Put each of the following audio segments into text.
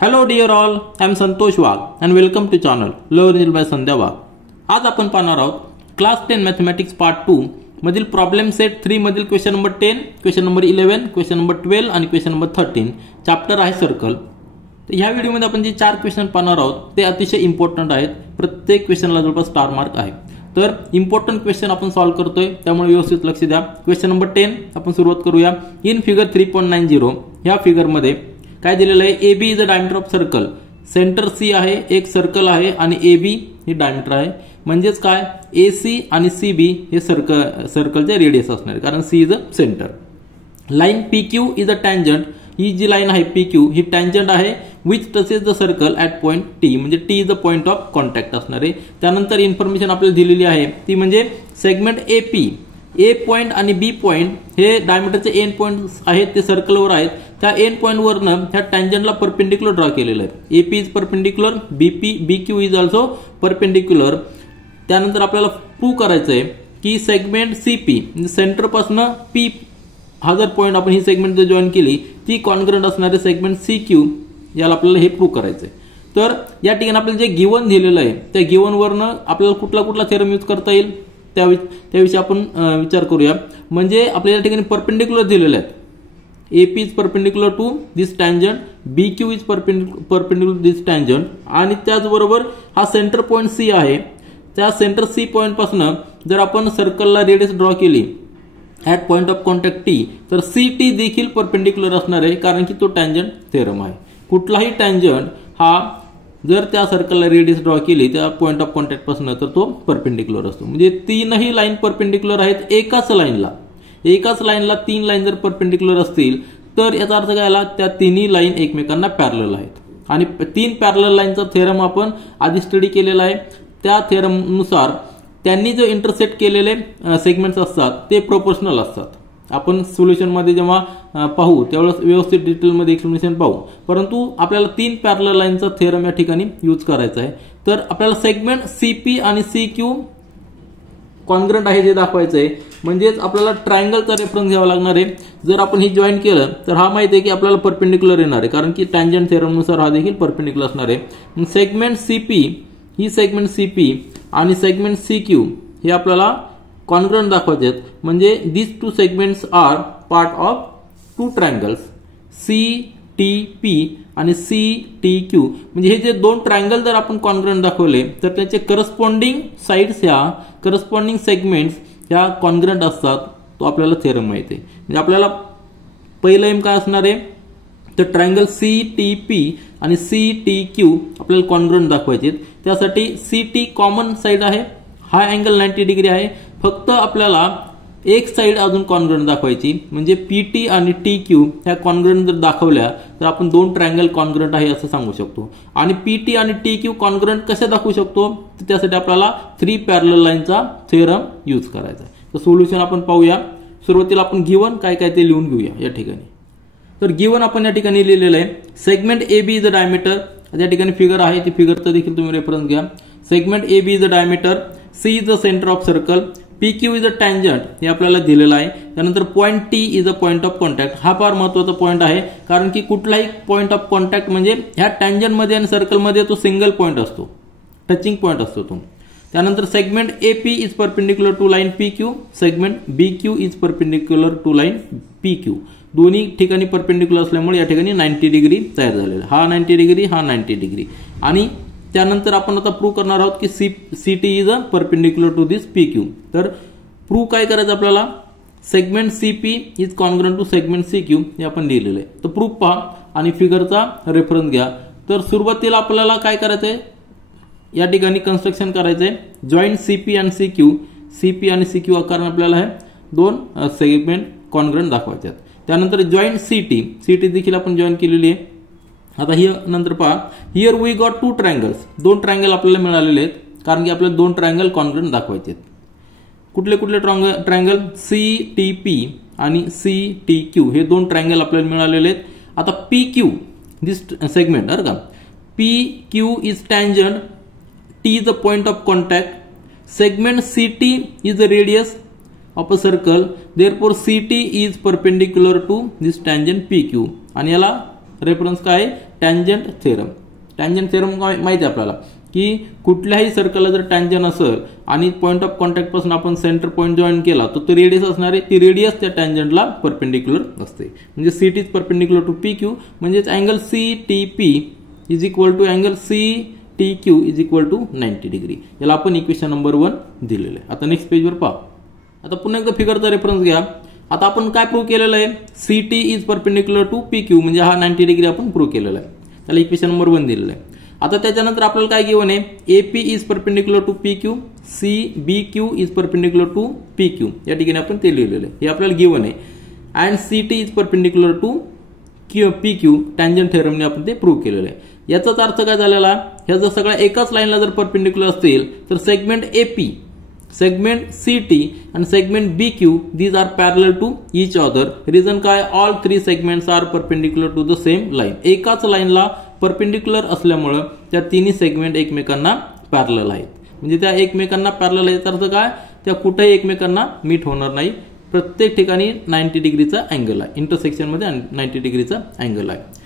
Hello dear all, I am Santosh Wagh and welcome to channel Learning by Sandhya Wagh. आज आपण पाहणार आहोत class 10 mathematics part 2 मधील problem set 3 मधील question number 10, question number 11, question number 12 आणि question number 13. Chapter आहे circle. तर ह्या व्हिडिओमध्ये आपण जे 4 क्वेश्चन पाहणार आहोत ते अतिशय इम्पॉर्टंट आहेत. प्रत्येक क्वेश्चनला जवळपास स्टार मार्क आहे. तर इम्पॉर्टंट क्वेश्चन आपण सॉल्व करतोय, त्यामुळे व्यवस्थित लक्ष द्या. क्वेश्चन नंबर 10 आपण सुरुवात करूया. इन फिगर 3.90 ह्या फिगर मध्ये काय दिलेलं आहे? A B is a diameter of circle. Centre C आहे, एक सर्कल आहे आणि ए बी हे डायमीटर आहे. म्हणजेच काय, ए सी आणि सी बी हे सर्कलचे रेडियस असणार आहे, कारण C is a centre. Line P Q is a tangent. ही जी लाईन आहे पी क्यू ही टँजंट आहे which touches the circle at point T. म्हणजे T is the point of contact असणार आहे. त्यानंतर इन्फॉर्मेशन आपल्याला दिलेली आहे ती म्हणजे segment A P, A point आणि बी पॉइंट हे डायमीटरचे एंड पॉइंट आहेत, ते सर्कलवर आहेत. त्या एंड पॉइंट वरनं ह्या टँजंटला परपेंडिक्युलर ड्रॉ केलेलं आहे. AP is perpendicular, B Q is also perpendicular. त्यानंतर आपल्याला प्रूव्ह करायचं आहे की सेगमेंट सीपी म्हणजे सेंटर पासून पी हा जर पॉइंट आपण ही सेगमेंट जर जॉईन केली ती कॉन्ग्रंट असणारे सेगमेंट सी क्यू, याला आपल्याला हे प्रूव्ह करायचं आहे. तर या ठिकाणी आपल्याला जे गिवन दिलेलं आहे त्या गिवन वरनं आपल्याला कुठला थेरम यूज करता येईल त्याविषयी आपण विचार करूया. म्हणजे आपल्याला या ठिकाणी परपेंडिक्युलर दिलेले आहेत. AP is perpendicular to this tangent, BQ is perpendicular to this tangent आणि त्याचबरोबर हा सेंटर पॉइंट C आहे. त्या सेंटर C पॉइंट पासून जर आपण सर्कलला रेडियस ड्रॉ केली at point of contact T, तर CT देखील परपेंडिक्युलर असणार आहे, कारण की तो टँजंट थेरम आहे. कुठलाही टँजंट हा जर त्या सर्कलला रेडियस ड्रॉ केली त्या पॉइंट ऑफ कॉन्टॅक्ट पासून तर तो परपेंडिक्युलर असतो. म्हणजे तीनही लाईन परपेंडिक्युलर आहेत एकाच लाईनला. एकाच लाईनला 3 लाईन जर परपेंडिक्युलर असतील तर याचा अर्थ काय आला, त्या तिन्ही लाईन एकमेकांना पॅरलल आहेत. आणि 3 पॅरलल लाईनचा थेरम आपण आधी स्टडी केलेला आहे. त्या थेरम नुसार त्यांनी जो इंटरसेक्ट केलेले सेगमेंट्स असतात ते प्रोपोर्शनल असतात. आपण सोल्युशन मध्ये जेव्हा पाहू त्यावेळेस व्यवस्थित डिटेलमध्ये एक्सप्लेनेशन पाहू, परंतु आपल्याला 3 पॅरलल लाईनचा थेरम या ठिकाणी यूज करायचा आहे. तर आपल्याला सेगमेंट सीपी आणि सी क्यू कॉन्ग्रंट आहे जे दाखवायचं आहे. म्हणजेच आपल्याला ट्रायंगलचा रेफरन्स घ्यावा लागणार आहे. जर आपण ही जॉईन केलं तर हा माहिती आहे की आपल्याला परपेंडिक्युलर येणार आहे, कारण की टँजंट थेरम नुसार हा देखील परपेंडिक्युलर असणार आहे. सेगमेंट सीपी ही सेगमेंट सीपी आणि सेगमेंट सी क्यू हे आपल्याला कॉन्ग्रंट दाखवायचे आहेत. म्हणजे this 2 segments are part of 2 triangles C T P आणि सी टी क्यू. म्हणजे हे जे 2 ट्रायंगल जर आपण कॉन्ग्रंट दाखवले तर त्याचे करस्पॉन्डिंग साइड्स ह्या करस्पॉन्डिंग सेगमेंट्स ह्या कॉन्ग्रंट असतात. तो आपल्याला थेरम माहिती आहे. म्हणजे आपल्याला पहिलं एम काय असणार आहे, तर ट्रायंगल सी टी पी आणि सी टी क्यू आपल्याला कॉन्ग्रंट दाखवायचे. त्यासाठी सी टी कॉमन साइड आहे, हा अँगल 90 डिग्री आहे. फक्त आपल्याला एक साइड अजून कॉन्ग्रंट दाखवायची. म्हणजे पीटी आणि टी क्यू ह्या कॉन्ग्रंट जर दाखवल्या तर आपण 2 ट्रायंगल कॉन्ग्रंट आहे असं सांगू शकतो. आणि पीटी आणि टी क्यू कॉन्ग्रंट कसे दाखवू शकतो, तर त्यासाठी आपल्याला 3 पॅरलल लाईनचा थेरम यूज करायचा. तर सोल्युशन आपण पाहूया. सुरुवातीला आपण गिवन काय काय ते लिहून घेऊया या ठिकाणी. तर गिवन आपण या ठिकाणी लिहिलेलं आहे segment A B is a diameter. या ठिकाणी फिगर आहे, ती फिगरचा देखील तुम्ही रेफरन्स घ्या. Segment A B is a diameter, C is the centre of circle, P Q is a tangent हे आपल्याला दिलेलं आहे. त्यानंतर point T is a point of contact. हा फार महत्वाचा पॉइंट आहे, कारण की कुठलाही पॉइंट ऑफ कॉन्टॅक्ट म्हणजे ह्या टँजंट मध्ये आणि सर्कलमध्ये तो सिंगल पॉइंट असतो, टचिंग पॉइंट असतो तो. त्यानंतर segment A P is perpendicular to line P Q, segment B Q is perpendicular to line P Q. दोन्ही ठिकाणी परपेंडिक्युलर असल्यामुळे या ठिकाणी 90 डिग्री तयार झालेला. हा 90 डिग्री, हा 90 डिग्री. आणि त्यानंतर आपण आता प्रूव्ह करणार आहोत की C T is a perpendicular to this P Q. तर प्रूव्ह काय करायचं आपल्याला, segment C P is congruent to segment C Q हे आपण लिहिलेलं आहे. तर प्रूव्ह पहा आणि फिगरचा रेफरन्स घ्या. तर सुरुवातीला आपल्याला काय करायचंय, या ठिकाणी कन्स्ट्रक्शन करायचंय जॉईंट सीपी आणि सी क्यू. सीपी आणि सी क्यू आकाराने आपल्याला हे 2 सेगमेंट कॉन्ग्रंट दाखवायचे आहेत. त्यानंतर जॉईंट सीटी, सीटी देखील आपण जॉईन केलेली आहे. आता ही नंतर पहा, here we got 2 triangles. 2 triangle आपल्याला मिळालेले आहेत, कारण की आपल्याला 2 ट्रायंगल कॉन्ग्रंट दाखवायचे आहेत. कुठले कुठले ट्रायंगल, सी टी पी आणि सी टी क्यू हे 2 ट्रायंगल आपल्याला मिळालेले आहेत. आता पी क्यू दिस सेगमेंट बरं का, P Q is tangent, T is the point of contact, segment C T is the radius of a circle, therefore CT is perpendicular to this tangent PQ. आणि याला reference काय आहे, tangent theorem. Tangent theorem माहिती आहे आपल्याला की कुठल्याही सर्कलला जर टँजंट असेल आणि पॉईंट ऑफ कॉन्टॅक्ट पासून आपण सेंटर पॉईंट जॉईन केला तर तो रेडियस असणार आहे, ती रेडियस त्या टँजंटला परपेंडिक्युलर असते. म्हणजे CT is perpendicular to PQ, म्हणजेच angle CTP is equal to angle CTQ is equal to 90 degree. याला आपण इक्वेशन नंबर 1 दिलेलं आहे. आता नेक्स्ट पेजवर पहा. आता पुन्हा एकदा फिगरचा रेफरन्स घ्या. आता आपण काय प्रूव्ह केलेलं आहे, CT is perpendicular to PQ, म्हणजे हा 90 डिग्री आपण प्रूव्ह केलेला आहे. त्याला इक्वेशन नंबर 1 दिलेलं आहे. आता त्याच्यानंतर आपल्याला काय गिवन आहे, AP is perpendicular to PQ, BQ is perpendicular to PQ. या ठिकाणी आपण ते लिहिलेलं आहे, हे आपल्याला गिवन आहे. And CT is perpendicular to PQ, tangent थेरमने आपण ते प्रूव्ह केलेलं आहे. याचाच अर्थ काय झालेला, ह्या जर सगळ्या एकाच लाईनला जर परपेंडिक्युलर असतील तर segment AP, segment CT and segment BQ, these are parallel to each other. Reason काय, all three segments are perpendicular to the same line. एकाच लाईनला परपेंडिक्युलर असल्यामुळे त्या तिन्ही सेगमेंट एकमेकांना पॅरलल आहेत. म्हणजे त्या एकमेकांना पॅरलल आहेत, अर्थ काय, त्या कुठेही एकमेकांना मीट होणार नाही. प्रत्येक ठिकाणी 90 डिग्रीचा अँगल आहे, इंटरसेक्शन मध्ये 90 डिग्रीचा अँगल आहे.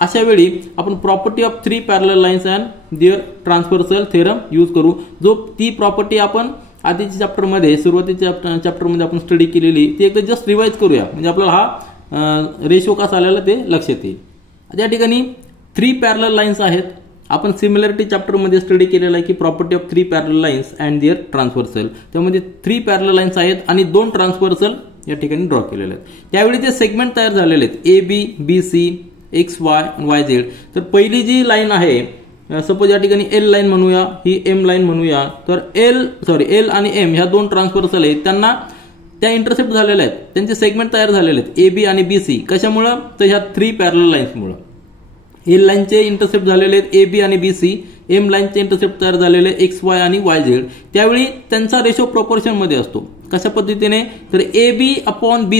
अशा वेळी आपण property of 3 parallel lines and their transversal theorem use करू. जो ती प्रॉपर्टी आपण आधीच्या चॅप्टरमध्ये, सुरुवातीच्या चॅप्टरमध्ये आपण स्टडी केलेली, ती एकदा जस्ट रिवाइज करूया, म्हणजे आपल्याला हा रेशो कसा आलेला ते लक्षात येईल. त्या ठिकाणी 3 पॅरलल लाईन्स आहेत. आपण सिमिलरिटी चॅप्टरमध्ये स्टडी केलेला आहे की property of 3 parallel lines and their transversal. त्यामध्ये 3 पॅरलल लाईन्स आहेत आणि 2 ट्रान्सव्हर्सल या ठिकाणी ड्रॉ केलेले आहेत. त्यावेळी ते सेगमेंट तयार झालेले आहेत AB, BC, XY आणि YZ. तर पहिली जी लाईन आहे, सपोज या ठिकाणी L लाईन म्हणूया, ही M लाईन म्हणूया, तर L आणि M ह्या 2 ट्रान्सव्हर्सल आहेत, त्यांना त्या इंटरसेप्ट झालेल्या आहेत, त्यांचे सेगमेंट तयार झालेले आहेत AB आणि BC. कशामुळे, तर ह्या 3 पॅरलल लाईन्समुळे. L लाईनचे इंटरसेप्ट झालेले आहेत AB आणि BC, M लाईनचे इंटरसेप्ट तयार झालेले XY आणि YZ. त्यावेळी त्यांचा रेशो प्रोपोर्शन मध्ये असतो. कशा पद्धतीने, तर AB upon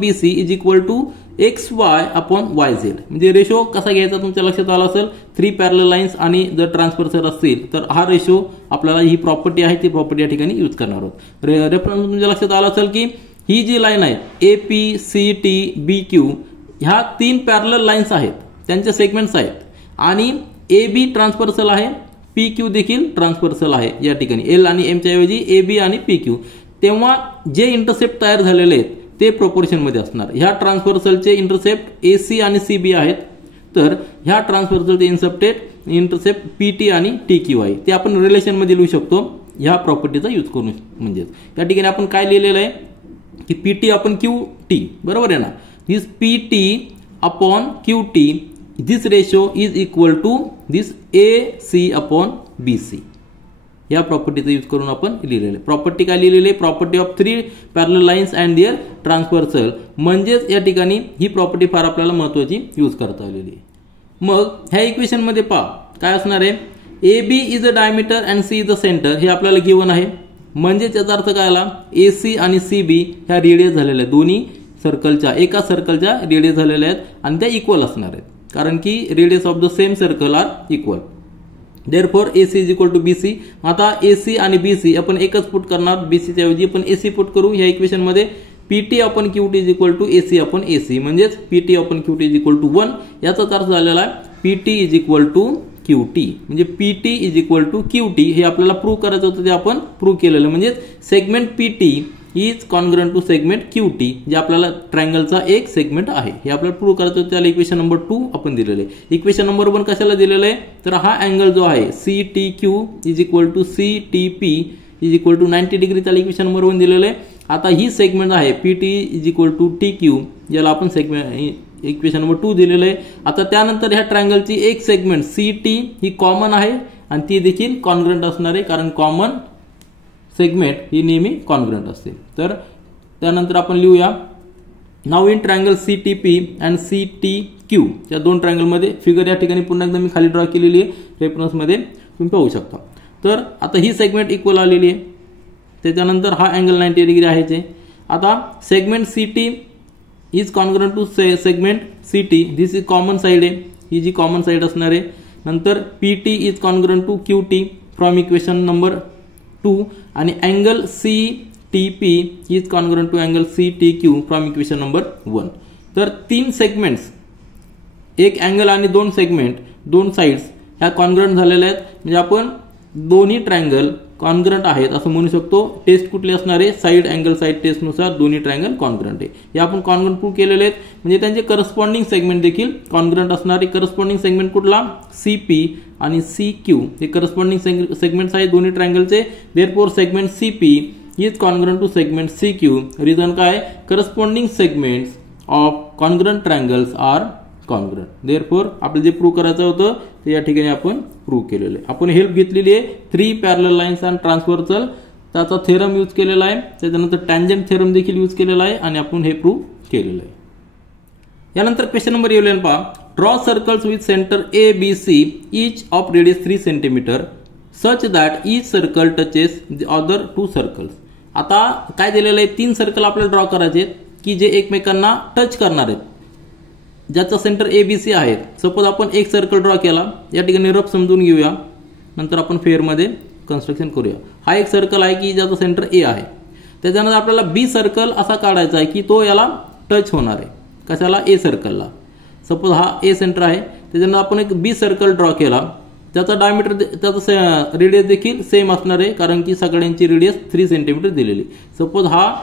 BC is equal to XY upon YZ. म्हणजे रेशो कसा घ्यायचा तुमच्या लक्षात आला असेल. 3 पॅरलल लाईन्स आणि जर ट्रान्सव्हर्सल असतील तर हा रेशो आपल्याला, ही प्रॉपर्टी आहे ती प्रॉपर्टी या ठिकाणी यूज करणार आहोत. रेफरन्स तुमच्या लक्षात आला असेल की ही जी लाईन आहे AP, CT, BQ, ह्या 3 पॅरलल लाईन्स आहेत, त्यांचे सेगमेंट्स आहेत. आणि AB ट्रान्सव्हर्सल आहे, PQ देखील ट्रान्सव्हर्सल आहे. या ठिकाणी L आणि M च्या ऐवजी AB आणि PQ. तेव्हा जे इंटरसेप्ट तयार झालेले आहेत ते प्रोपोर्शन मध्ये असणार. ह्या ट्रान्सव्हर्सलचे इंटरसेप्ट AC आणि CB आहेत, तर ह्या ट्रान्सव्हर्सलचे इंटरसेप्ट PT आणि TQ आहे. ते आपण रिलेशन मध्ये लिहू शकतो ह्या प्रॉपर्टीचा यूज करून. म्हणजे या ठिकाणी आपण काय लिहिलेलं आहे की PT अपॉन QT, बरोबर आहे ना. This PT upon QT, this ratio is equal to दिस AC अपॉन BC. या प्रॉपर्टीचा यूज करून आपण लिहिलेले. प्रॉपर्टी काय लिहिलेली आहे, property of 3 parallel lines and their transversal. म्हणजेच या ठिकाणी ही प्रॉपर्टी फार आपल्याला महत्वाची यूज करता आलेली आहे. मग ह्या इक्वेशन मध्ये पहा काय असणार आहे, AB is a diameter and C is a centre, हे आपल्याला गिवन आहे. म्हणजे त्याचा अर्थ काय आला, AC आणि CB ह्या रेडियस झालेल्या आहेत, दोन्ही सर्कलच्या, एका सर्कलच्या रेडियस झालेल्या आहेत आणि त्या इक्वल असणार आहेत, कारण की radius of the same circle are equal. Therefore AC is equal to BC. आता AC आणि BC आपण एकच पुट करणार, BC च्या ऐवजी आपण AC पुट करू. या इक्वेशन मध्ये PT upon QT is equal to AC upon AC, म्हणजेच PT upon QT is equal to 1. याचाच अर्थ झालेला आहे PT is equal to QT. म्हणजे PT is equal to QT हे आपल्याला प्रूव्ह करायचं होतं, ते आपण प्रूव्ह केलेलं. म्हणजे segment PT is congruent to segment QT, जे आपल्याला ट्रायंगलचा एक सेगमेंट आहे, हे आपल्याला प्रूव्ह करायचं होतं. त्याला इक्वेशन नंबर 2 आपण दिलेलं आहे. इक्वेशन नंबर 1 कशाला दिलेलं आहे, तर हा अँगल जो आहे CTQ is equal to CTP is equal to 90 degree, त्याला इक्वेशन नंबर 1 दिलेलं आहे. आता ही सेगमेंट आहे PT is equal to TQ, ज्याला आपण सेगमेंट इक्वेशन नंबर 2 दिलेलं आहे. आता त्यानंतर ह्या ट्रायंगलची एक सेगमेंट CT ही कॉमन आहे आणि ती देखील कॉन्ग्रुएंट असणार आहे, कारण कॉमन सेगमेंट ही नेहमी कॉन्ग्रुएंट असते. तर त्यानंतर आपण लिहूया, now in triangle CTP and CTQ, या 2 ट्रायंगल मध्ये फिगर या ठिकाणी पुन्हा एकदा मी खाली ड्रॉ केलेली आहे, रेफरन्स मध्ये तुम्ही पाहू शकता. तर आता ही सेगमेंट इक्वल आलेली आहे, त्याच्यानंतर हा अँगल 90 डिग्री आहे. आता segment CT is congruent to segment CT, this is common side आहे, ही जी कॉमन साइड असणार आहे. नंतर PT is congruent to QT from equation number 2 आणि angle CTP is congruent to angle CTQ from equation number 1. तर 3 segments एक angle आणि दोन सेगमेंट, दोन साइड्स ह्या कॉन्ग्रंट झालेल्या आहेत, म्हणजे आपण दोन्ही ट्रायंगल कॉन्ग्रंट आहेत असं म्हणू शकतो. टेस्ट कुठली असणार आहे? साइड अँगल साइड टेस्टनुसार दोन्ही ट्रायंगल कॉन्ग्रंट आहे. हे आपण कॉन्ग्रंट प्रूव्ह केलेले आहेत, म्हणजे त्यांचे करस्पॉन्डिंग सेगमेंट देखील कॉन्ग्रंट असणार आहे. करस्पॉन्डिंग सेगमेंट कुठला? CP आणि CQ हे करस्पॉन्डिंग सेगमेंट्स आहेत दोन्ही ट्रायंगलचे. Therefore segment CP is congruent to segment CQ. Reason काय? Corresponding segments of congruent triangles are congruent. Therefore आपल्याला जे प्रूव्ह करायचं होतं ते या ठिकाणी आपण प्रूव्ह केलेलं आहे. आपण हेल्प घेतलेली आहे 3 पॅरलल लाईन्स अँड ट्रान्सव्हर्सल, त्याचा थेरम यूज केलेला आहे. त्याच्यानंतर टँजंट थेरम देखील यूज केलेला आहे आणि आपण हे प्रूव्ह केलेलं आहे. यानंतर क्वेश्चन नंबर 11 पहा. Draw circles with centre ABC each of radius 3 cm such that each circle touches the other 2 circles. आता काय दिलेलं आहे? 3 सर्कल आपल्याला ड्रॉ करायचे की जे एकमेकांना टच करणार आहेत, ज्याचा सेंटर ABC आहे. सपोज आपण एक सर्कल ड्रॉ केला, या ठिकाणी रफ समजून घेऊया, नंतर आपण फेअरमध्ये कन्स्ट्रक्शन करूया. हा एक सर्कल आहे की ज्याचा सेंटर A आहे. त्याच्यानंतर आपल्याला B सर्कल असा काढायचा आहे की तो याला टच होणार आहे. कशाला? A सर्कलला. सपोज हा A सेंटर आहे, त्याच्यानंतर आपण एक B सर्कल ड्रॉ केला, त्याचा डायमीटर त्याचा रेडियस देखील सेम असणार आहे, कारण की सगळ्यांची रेडियस 3 सेंटीमीटर दिलेली. सपोज हा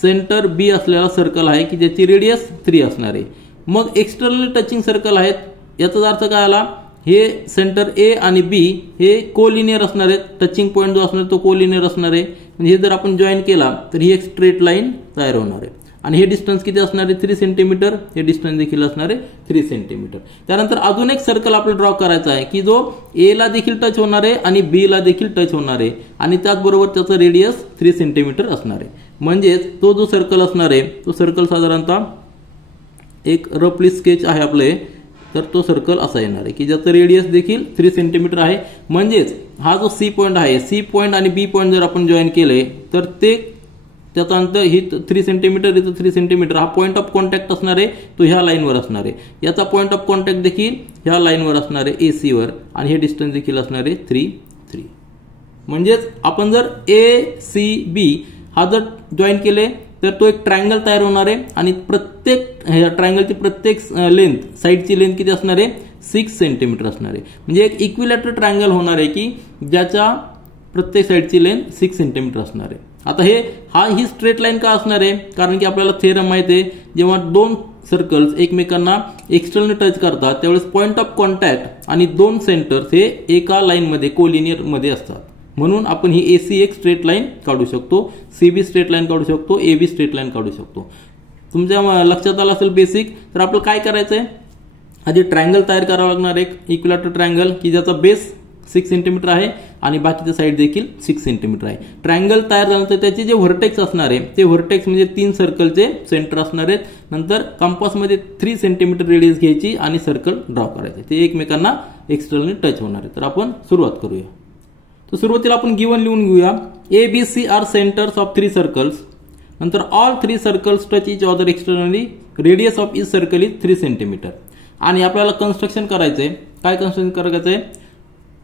सेंटर B असलेला सर्कल आहे की ज्याची रेडियस 3 असणार आहे. मग एक्सटर्नल टचिंग सर्कल आहेत, याचा अर्थ काय आला? हे सेंटर A आणि B हे कोलिनियर असणार आहेत. टचिंग पॉईंट जो असणार तो कोलिनियर असणार आहे. म्हणजे हे जर आपण जॉईन केला तर ही एक स्ट्रेट लाईन तयार होणार आहे. आणि हे डिस्टन्स किती असणार आहे? 3 सेंटीमीटर. हे डिस्टन्स देखील असणार आहे 3 सेंटीमीटर. त्यानंतर अजून एक सर्कल आपल्याला ड्रॉ करायचा आहे की जो A ला देखील टच होणार आहे आणि B ला देखील टच होणार आहे, आणि त्याचबरोबर त्याचं रेडियस 3 सेंटीमीटर असणार आहे. म्हणजेच तो जो सर्कल असणार आहे तो सर्कल साधारणतः एक रफली स्केच आहे आपले, तर तो सर्कल असा येणार आहे की ज्याचं रेडियस देखील 3 सेंटीमीटर आहे. म्हणजेच हा जो C पॉईंट आहे, C पॉईंट आणि B पॉईंट जर आपण जॉईन केले तर ते त्याचा अंतर ही 3 सेंटीमीटर, इथं 3 सेंटीमीटर. हा पॉईंट ऑफ कॉन्टॅक्ट असणार आहे तो ह्या लाईनवर असणार आहे. याचा पॉईंट ऑफ कॉन्टॅक्ट देखील ह्या लाईनवर असणार आहे AC वर, आणि हे डिस्टन्स देखील असणार आहे 3. म्हणजेच आपण जर ACB हा जर जॉईन केले तर तो एक ट्रायंगल तयार होणार आहे, आणि प्रत्येक ट्रायंगलची प्रत्येक लेंथ, साईडची लेंथ किती असणार आहे? 6 सेंटीमीटर असणार आहे. म्हणजे एक इक्विलॅटरल ट्रायंगल होणार आहे की ज्याच्या प्रत्येक साईडची लेंथ 6 सेंटीमीटर असणार आहे. आता ही स्ट्रेट लाईन का असणार आहे? कारण की आपल्याला थेरम माहिती आहे, जेव्हा दोन सर्कल्स एकमेकांना एक्सटर्नल टच करतात त्यावेळेस पॉईंट ऑफ कॉन्टॅक्ट आणि दोन सेंटर्स हे एका लाईनमध्ये कोलिनियर मध्ये असतात. म्हणून आपण ही AC एक स्ट्रेट लाईन काढू शकतो, CB स्ट्रेट लाईन काढू शकतो, AB स्ट्रेट लाईन काढू शकतो. तुमच्या लक्षात आलं असेल बेसिक. तर आपल्याला काय करायचंय? आधी ट्रायंगल तयार करावं लागणार, एक इक्विलॅटरल ट्रायंगल की ज्याचा बेस 6 सेंटीमीटर आहे आणि बाकीच्या साईड देखील 6 सेंटीमीटर आहे. ट्रायंगल तयार झाल्यानंतर त्याचे जे व्हर्टेक्स असणार आहे ते व्हर्टेक्स म्हणजे 3 सर्कलचे सेंटर असणार आहेत. नंतर कंपासमध्ये 3 सेंटीमीटर रेडियस घ्यायची आणि सर्कल ड्रॉ करायचे, ते एकमेकांना एक्सटर्नली टच होणार आहे. तर आपण सुरुवात करूया. तर सुरुवातीला आपण गिवन लिहून घेऊया. ABC are centres of 3 circles. नंतर all 3 circles touch each other externally. Radius of each circle is 3 centimetre. आणि आपल्याला कन्स्ट्रक्शन करायचंय. काय कन्स्ट्रक्शन करायचंय?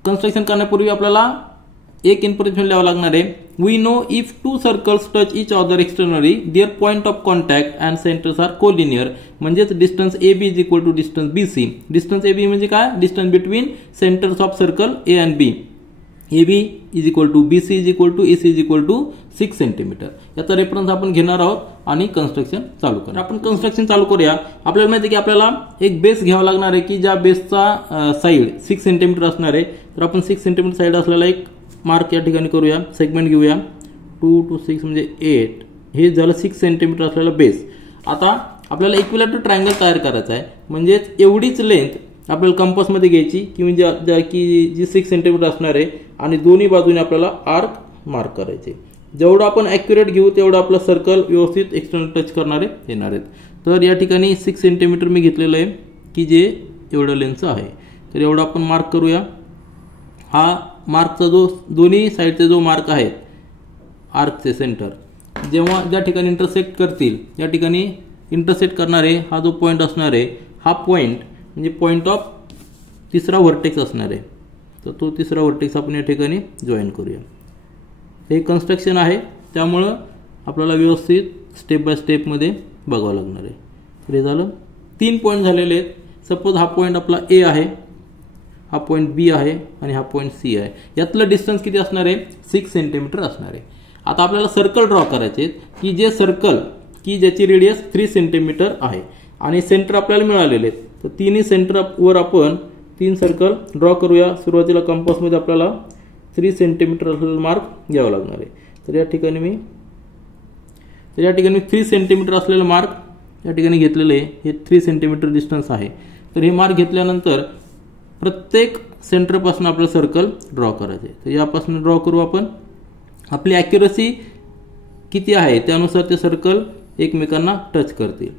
कन्स्ट्रक्शन करण्यापूर्वी आपल्याला एक इन्फॉर्मेशन लिहावं लागणार आहे. We know if 2 circles touch each other externally their point of contact and centres are collinear. म्हणजेच distance AB is equal to distance BC. Distance AB म्हणजे काय? Distance between centres of circle A and B. AB is equal to BC is equal to AC is equal to 6 centimetre. याचा reference आपण घेणार आहोत आणि construction चालू करू. आपण कन्स्ट्रक्शन चालू करूया. आपल्याला माहिती आहे की आपल्याला एक बेस घ्यावा लागणार आहे की ज्या बेसचा साईड 6 सेंटीमीटर असणार आहे. तर आपण 6 सेंटीमीटर साईड असलेला एक मार्क या ठिकाणी करूया. सेगमेंट घेऊया. 2 to 6 म्हणजे 8. हे झालं 6 सेंटीमीटर असलेला बेस. आता आपल्याला इक्विलॅटरल ट्रायंगल तयार करायचा आहे. म्हणजेच एवढीच लेंथ आपल्याला कंपासमध्ये घ्यायची की म्हणजे जी 6 सेंटीमीटर असणार आहे, आणि दोन्ही बाजूने आपल्याला आर्क मार्क करायचे. जेवढं आपण ॲक्युरेट घेऊ तेवढं आपलं सर्कल व्यवस्थित एक्सटर्नल टच करणारे येणार आहेत. तर या ठिकाणी 6 सेंटीमीटर मी घेतलेलं आहे की जे एवढं लेंथचं आहे. तर एवढं आपण मार्क करूया. हा मार्कचा जो दोन्ही साईडचे जो मार्क आहे आर्कचे सेंटर, जेव्हा ज्या ठिकाणी इंटरसेक्ट करतील या ठिकाणी इंटरसेक्ट करणारे हा जो पॉईंट असणार आहे, हा पॉईंट म्हणजे पॉईंट ऑफ तिसरा व्हर्टेक्स असणार आहे. तर तो तिसरा व्हर्टेक्स आपण या ठिकाणी जॉईन करूया. हे कन्स्ट्रक्शन आहे, त्यामुळं आपल्याला व्यवस्थित स्टेप बाय स्टेपमध्ये बघावं लागणार आहे. तर हे झालं. 3 पॉईंट झालेले आहेत. सपोज हा पॉईंट आपला ए आहे, हा पॉईंट बी आहे आणि हा पॉईंट सी आहे. यातलं डिस्टन्स किती असणार आहे? 6 सेंटीमीटर असणार आहे. आता आपल्याला सर्कल ड्रॉ करायचे की जे सर्कल की ज्याची रेडियस 3 सेंटीमीटर आहे आणि सेंटर आपल्याला मिळालेले आहेत. तर तिन्ही सेंटरवर आपण 3 सर्कल ड्रॉ करूया. सुरुवातीला कंपासमध्ये आपल्याला 3 सेंटीमीटर मार्क घ्यावा लागणार आहे. तर या ठिकाणी मी 3 सेंटीमीटर असलेलं मार्क या ठिकाणी घेतलेलं आहे. हे 3 सेंटीमीटर डिस्टन्स आहे. तर हे मार्क घेतल्यानंतर प्रत्येक सेंटरपासून आपलं सर्कल ड्रॉ करायचं आहे. तर यापासून ड्रॉ करू आपण. आपली ॲक्युरसी किती आहे त्यानुसार ते सर्कल एकमेकांना टच करतील.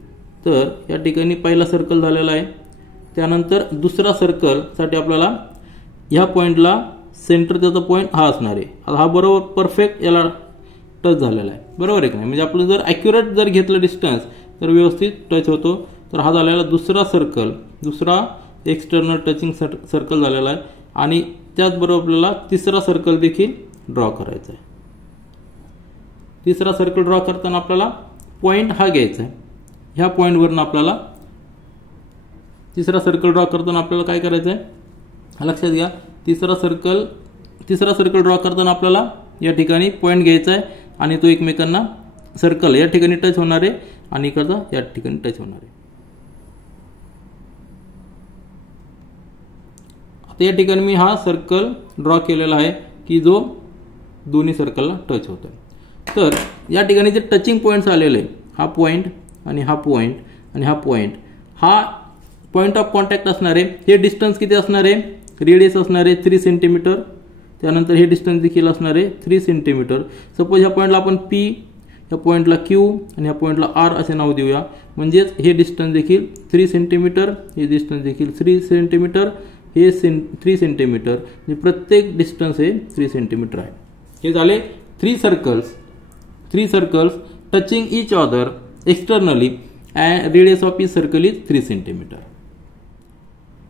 तर या ठिकाणी पहिला सर्कल झालेला आहे. त्यानंतर दुसरा सर्कलसाठी आपल्याला ह्या पॉईंटला सेंटर त्याचा पॉईंट हा असणार आहे. आता हा बरोबर परफेक्ट याला टच झालेला आहे, बरोबर आहे का नाही? म्हणजे आपलं जर ॲक्युरेट जर घेतलं डिस्टन्स तर व्यवस्थित टच होतो. तर हा झालेला दुसरा सर्कल, दुसरा एक्सटर्नल टचिंग सर्कल झालेला आहे. आणि त्याचबरोबर आपल्याला तिसरा सर्कल देखील ड्रॉ करायचा आहे. तिसरा सर्कल ड्रॉ करताना आपल्याला पॉईंट हा घ्यायचा आहे. ह्या पॉईंटवरून आपल्याला तिसरा सर्कल ड्रॉ करताना आपल्याला काय करायचं आहे लक्षात घ्या. तिसरा सर्कल ड्रॉ करताना आपल्याला या ठिकाणी पॉईंट घ्यायचा आहे आणि तो एकमेकांना सर्कल या ठिकाणी टच होणार आहे आणि इकडचा या ठिकाणी टच होणार आहे. आता या ठिकाणी मी हा सर्कल ड्रॉ केलेला आहे की जो दोन्ही सर्कलला टच होतोय. तर या ठिकाणी जे टचिंग पॉईंट्स आलेले हा पॉईंट आणि हा पॉईंट आणि हा पॉईंट, हा पॉईंट ऑफ कॉन्टॅक्ट असणार आहे. हे डिस्टन्स किती असणार आहे? रेडियस असणार आहे 3 सेंटीमीटर. त्यानंतर हे डिस्टन्स देखील असणार आहे 3 सेंटीमीटर. सपोज ह्या पॉईंटला आपण P, या पॉईंटला Q आणि ह्या पॉईंटला R असे नाव देऊया. म्हणजेच हे डिस्टन्स देखील 3 सेंटीमीटर, हे डिस्टन्स देखील 3 सेंटीमीटर, हे 3 सेंटीमीटर. म्हणजे प्रत्येक डिस्टन्स हे 3 सेंटीमीटर आहे. हे झाले 3 circles touching each other externally and radius of each circle is 3 centimetre.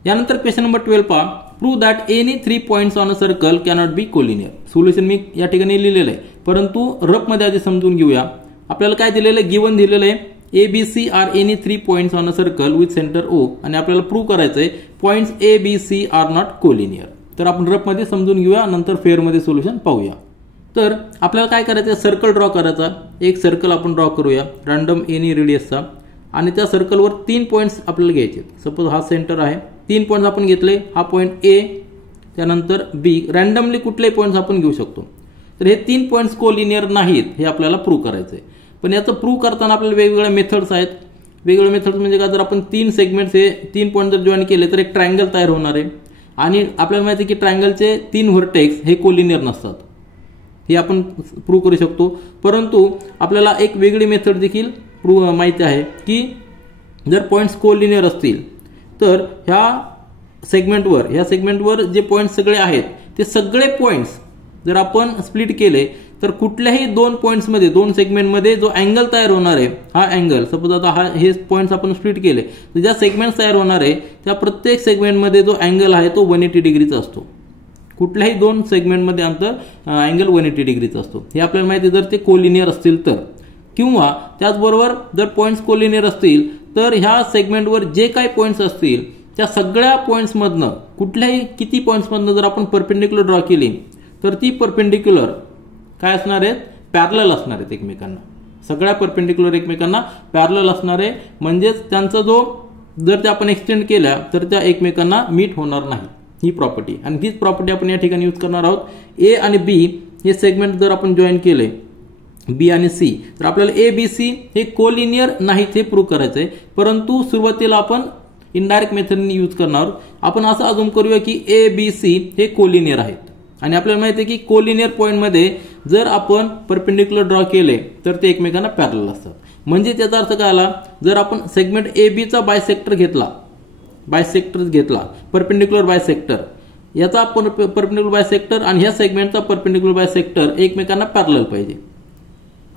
यानंतर क्वेश्चन नंबर 12 पहा. Prove that any 3 points on a circle cannot be collinear. Solution मी या ठिकाणी लिहिलेलं आहे, परंतु रफमध्ये आधी समजून घेऊया. आपल्याला काय दिलेलं आहे? गिवन दिलेलं आहे ABC are any 3 points on a circle with centre O आणि आपल्याला प्रूव्ह करायचं आहे points ABC are not collinear. तर आपण रफमध्ये समजून घेऊया, नंतर फेअरमध्ये सोल्युशन पाहूया. तर आपल्याला काय करायचं आहे? सर्कल ड्रॉ करायचा. एक सर्कल आपण ड्रॉ करूया रँडम एनी रेडियसचा आणि त्या सर्कलवर 3 पॉईंट्स आपल्याला घ्यायचे. सपोज हा सेंटर आहे, 3 पॉईंट्स आपण घेतले. हा पॉईंट A, त्यानंतर B. रँडमली कुठलेही पॉईंट्स आपण घेऊ शकतो. तर हे 3 पॉईंट्स कोलिनियर नाहीत हे आपल्याला प्रूव्ह करायचं आहे. पण याचं प्रूव्ह करताना आपल्याला वेगवेगळ्या मेथड्स आहेत. वेगवेगळे मेथड्स म्हणजे काय? जर आपण 3 सेगमेंट्स हे 3 पॉईंट जर जॉईन केले तर एक ट्रायंगल तयार होणार आहे. आणि आपल्याला माहिती आहे की ट्रायंगलचे 3 व्हर्टेक्स हे कोलिनियर नसतात. हे आपण प्रूव्ह करू शकतो. परंतु आपल्याला एक वेगळी मेथड देखील माहिती आहे की जर पॉईंट्स कोलिनियर असतील तर ह्या सेगमेंटवर जे पॉईंट्स सगळे आहेत ते सगळे पॉईंट्स जर आपण स्प्लिट केले तर कुठल्याही 2 पॉईंट्समध्ये 2 सेगमेंटमध्ये जो अँगल तयार होणार आहे हा अँगल, सपोज आता हे पॉईंट्स आपण स्प्लिट केले तर ज्या सेगमेंट्स तयार होणार आहे त्या प्रत्येक सेगमेंटमध्ये जो अँगल आहे तो 180 डिग्रीचा असतो. कुठल्याही 2 सेगमेंटमध्ये अँगल 180 डिग्रीचा असतो. हे आपल्याला माहिती जर ते कोलिनियर असतील तर. किंवा त्याचबरोबर जर पॉईंट्स कोलिनियर असतील तर ह्या सेगमेंटवर जे काही पॉईंट्स असतील त्या सगळ्या पॉईंट्समधनं कुठल्याही किती पॉईंट्समधनं जर आपण परपेंडिक्युलर ड्रॉ केली तर ती परपेंडिक्युलर काय असणार आहेत? पॅरलल असणार आहेत एकमेकांना. सगळ्या परपेंडिक्युलर एकमेकांना पॅरलल असणार आहे. म्हणजेच त्यांचा जो जर त्या आपण एक्सटेंड केल्या तर त्या एकमेकांना मीट होणार नाही. ही प्रॉपर्टी, आणि तीच प्रॉपर्टी आपण या ठिकाणी यूज करणार आहोत. ए आणि बी हे सेगमेंट जर आपण जॉईन केले बी आणि सी तर आपल्याला ABC हे कोलिनियर नाहीत हे प्रूव्ह करायचं आहे. परंतु सुरुवातीला आपण इनडायरेक्ट मेथडने यूज करणार आहोत. आपण असं अजूम करूया की ABC हे कोलिनियर आहेत आणि आपल्याला माहिती आहे की कोलिनियर पॉईंटमध्ये जर आपण परपेंडिक्युलर ड्रॉ केले तर ते एकमेकांना पॅरलल असतात. म्हणजे त्याचा अर्थ काय आला? जर आपण सेगमेंट ABचा बायसेक्टर घेतला परपेंडिक्युलर बायसेक्टर, याचा परपेंडिक्युलर बायसेक्टर आणि ह्या सेगमेंटचा परपेंडिक्युलर बायसेक्टर एकमेकांना पॅरलल पाहिजे.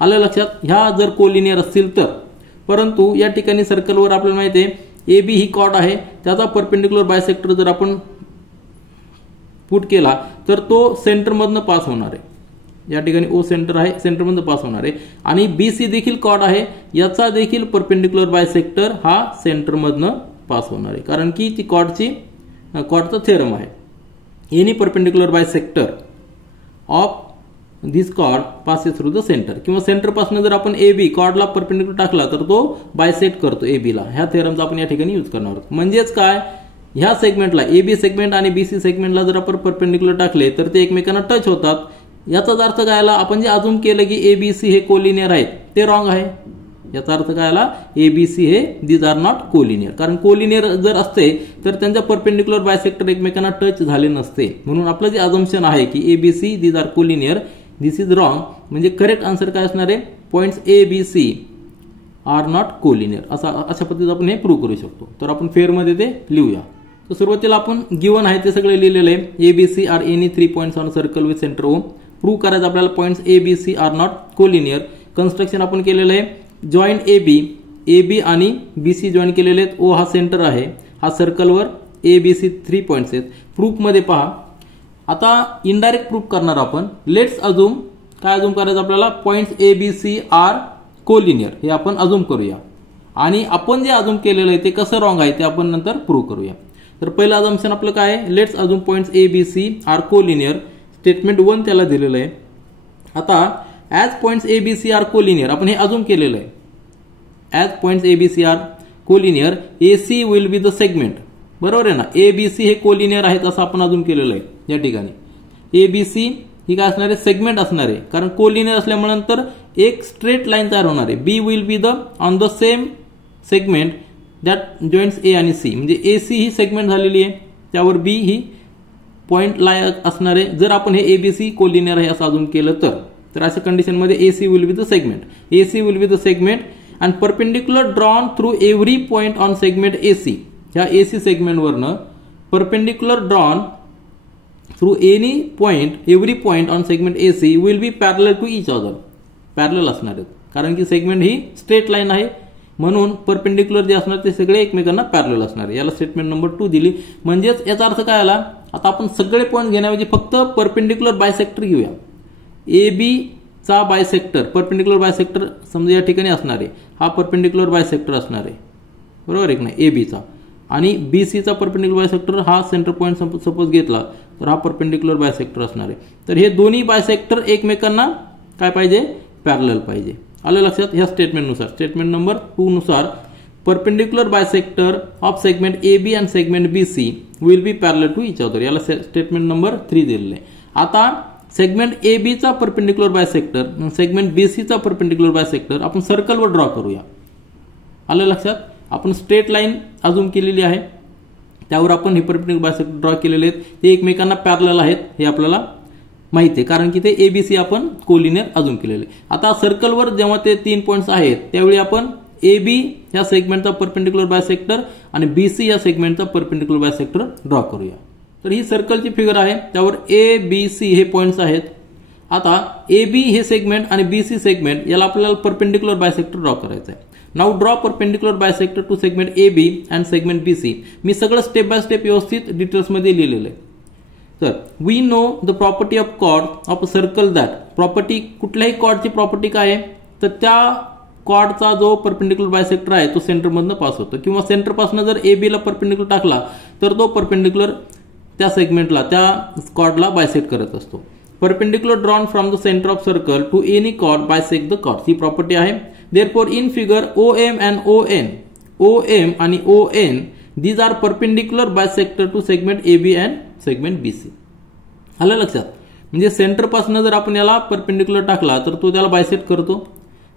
आलं लक्षात? ह्या जर कोलिनियर असतील तर. परंतु या ठिकाणी सर्कलवर आपल्याला माहिती आहे AB ही कॉर्ड आहे, त्याचा परपेंडिक्युलर बायसेक्टर जर आपण पुट केला तर तो सेंटरमधनं पास होणार आहे. या ठिकाणी O सेंटर आहे, सेंटरमधनं पास होणार आहे. आणि BC देखील कॉर्ड आहे, याचा देखील परपेंडिक्युलर बायसेक्टर हा सेंटरमधनं पास होणार आहे, कारण की ती कॉर्डचा थेरम आहे. Any perpendicular bisector of this cord passes through the centre, किंवा सेंटर पासून जर आपण ए बी कॉर्डला परपेंडिक्युलर टाकला तर तो बायसेक्ट करतो ए बीला. ह्या थेरमचा आपण या ठिकाणी यूज करणार आहोत. म्हणजेच काय, ह्या सेगमेंटला ए बी सेगमेंट आणि बीसी सेगमेंटला जर आपण परपेंडिक्युलर टाकले तर ते एकमेकांना टच होतात. याचाच अर्थ काय आला, आपण जे अजून केलं की ए बी सी हे कोलिनियर आहेत ते रॉंग आहे. याचा अर्थ काय आला, ए बी सी हे दीज आर नॉट कोलिनियर, कारण कोलिनियर जर असते तर त्यांच्या परपेंडिक्युलर बायसेक्टर एकमेकांना टच झाले नसते. म्हणून आपलं जे अझम्पशन आहे की A B C these are collinear, this is wrong. म्हणजे करेक्ट आन्सर काय असणार आहे, points A B C are not collinear. अशा पद्धतीने आपण हे प्रूव्ह करू शकतो. तर आपण फेअरमध्ये ते लिहूया. तर सुरुवातीला आपण गिवन आहे ते सगळे लिहिलेले आहे. A B C are any 3 points on circle with centre O. Prove करायचं आपल्याला points A B C are not collinear. Construction आपण केलेलं आहे. जॉईन ए बी आणि बी सी जॉईन केलेले आहेत. ओ हा सेंटर आहे, हा सर्कलवर ए बी सी 3 पॉइंट्स आहेत. प्रूफमध्ये पहा, आता इनडायरेक्ट प्रूफ करणार आपण. लेट्स अजूम, काय अजूम करायचं आपल्याला, points A B C are collinear हे आपण अजूम करूया. आणि आपण जे अजूम केलेलं आहे ते कसं रॉंग आहे ते आपण नंतर प्रूव्ह करूया. तर पहिलं अजम्पशन आपलं काय आहे, let's assume points A B C are collinear. Statement 1 त्याला दिलेलं आहे. आता as points A B C are collinear आपण हे अजूम केलेलं आहे. As points A B C are collinear, A C will be the segment. बरोबर आहे ना, ए बी सी हे कोलिनियर आहेत असं आपण अजूम केलेलं आहे. या ठिकाणी ए बी सी ही काय असणार आहे, सेगमेंट असणार आहे, कारण कोलिनियर असल्यामुळे नंतर एक स्ट्रेट लाईन तयार होणार आहे. B will be the on the same segment that joints A आणि सी. म्हणजे ए सी ही सेगमेंट झालेली आहे, त्यावर बी ही पॉइंट लाईन असणार आहे. जर आपण हे ए बी सी कोलिनियर आहे असं अजून केलं तर अशा कंडिशनमध्ये A C will be the segment. A C will be the segment and perpendicular drawn through every point on segment A C. ह्या ए सी सेगमेंटवरनं perpendicular drawn through every point on segment A C will be parallel to each other. Parallel असणार आहेत, कारण की segment ही straight line आहे, म्हणून perpendicular जे असणार ते सगळे एकमेकांना पॅरलल असणार. याला स्टेटमेंट नंबर 2 दिली. म्हणजेच याचा अर्थ काय आला, आता आपण सगळे पॉईंट घेण्याऐवजी फक्त परपेंडिक्युलर बायसेक्टर घेऊया. ए बी चा बायसेक्टर, परपेंडिक्युलर बायसेक्टर समजा या ठिकाणी असणार आहे, हा परपेंडिक्युलर बायसेक्टर असणार आहे, बरोबर आहे नाही, ए बीचा. आणि बी सीचा परपेंडिक्युलर बायसेक्टर हा सेंटर पॉईंट सपोज घेतला तर हा परपेंडिक्युलर बायसेक्टर असणार आहे. तर हे दोन्ही बायसेक्टर एकमेकांना काय पाहिजे, पॅरलल पाहिजे. आलं लक्षात. ह्या स्टेटमेंटनुसार, स्टेटमेंट नंबर 2 नुसार perpendicular bisector of segment A B and segment B C will be parallel to each other. याला स्टेटमेंट नंबर 3 दिलेलं आहे. आता सेगमेंट ए बी चा perpendicular bisector, segment B C चा परपेंडिक्युलर बायसेक्टर आपण सर्कलवर ड्रॉ करूया. आलं लक्षात. आपण स्ट्रेट लाईन अजून केलेली आहे, त्यावर आपण हे परपेंडिक्युलर बायसेक्टर ड्रॉ केलेले आहेत. ते एकमेकांना पॅरलल आहेत हे आपल्याला माहिती आहे, कारण की ते ए बी सी आपण कोलिनियर अजून केलेले. आता सर्कलवर जेव्हा ते 3 पॉइंट्स आहेत त्यावेळी आपण ए बी या सेगमेंटचा परपेंडिक्युलर बायसेक्टर आणि बी सी या सेगमेंटचा परपेंडिक्युलर बायसेक्टर ड्रॉ करूया. तर ही सर्कलची फिगर आहे, त्यावर ए बी सी हे पॉइंट्स आहेत. आता ए बी हे सेगमेंट आणि बी सी सेगमेंट याला आपल्याला परपेंडिक्युलर बायसेक्टर ड्रॉ करायचं आहे. Now draw perpendicular bisector to segment A B and segment B C. मी सगळं स्टेप बाय स्टेप व्यवस्थित डिटेल्समध्ये लिहिलेलं आहे. तर we know the property of chord of a circle that. Property, कुठल्याही कॉर्डची प्रॉपर्टी काय आहे, तर त्या कॉर्डचा जो परपेंडिक्युलर बायसेक्टर आहे तो सेंटरमधनं पास होतो, किंवा सेंटरपासून जर ए बीला परपेंडिक्युलर टाकला तर तो परपेंडिक्युलर त्या सेगमेंटला, त्या कॉर्डला बायसेक्ट करत असतो. Perpendicular drawn from the centre of circle to any chord bisect the chord. ही प्रॉपर्टी आहे. Therefore in figure O M and O M आणि O N these are perpendicular bisector to segment A B and segment B C. आलं लक्षात. म्हणजे सेंटरपासून जर आपण याला perpendicular टाकला तर तो त्याला बायसेक्ट करतो,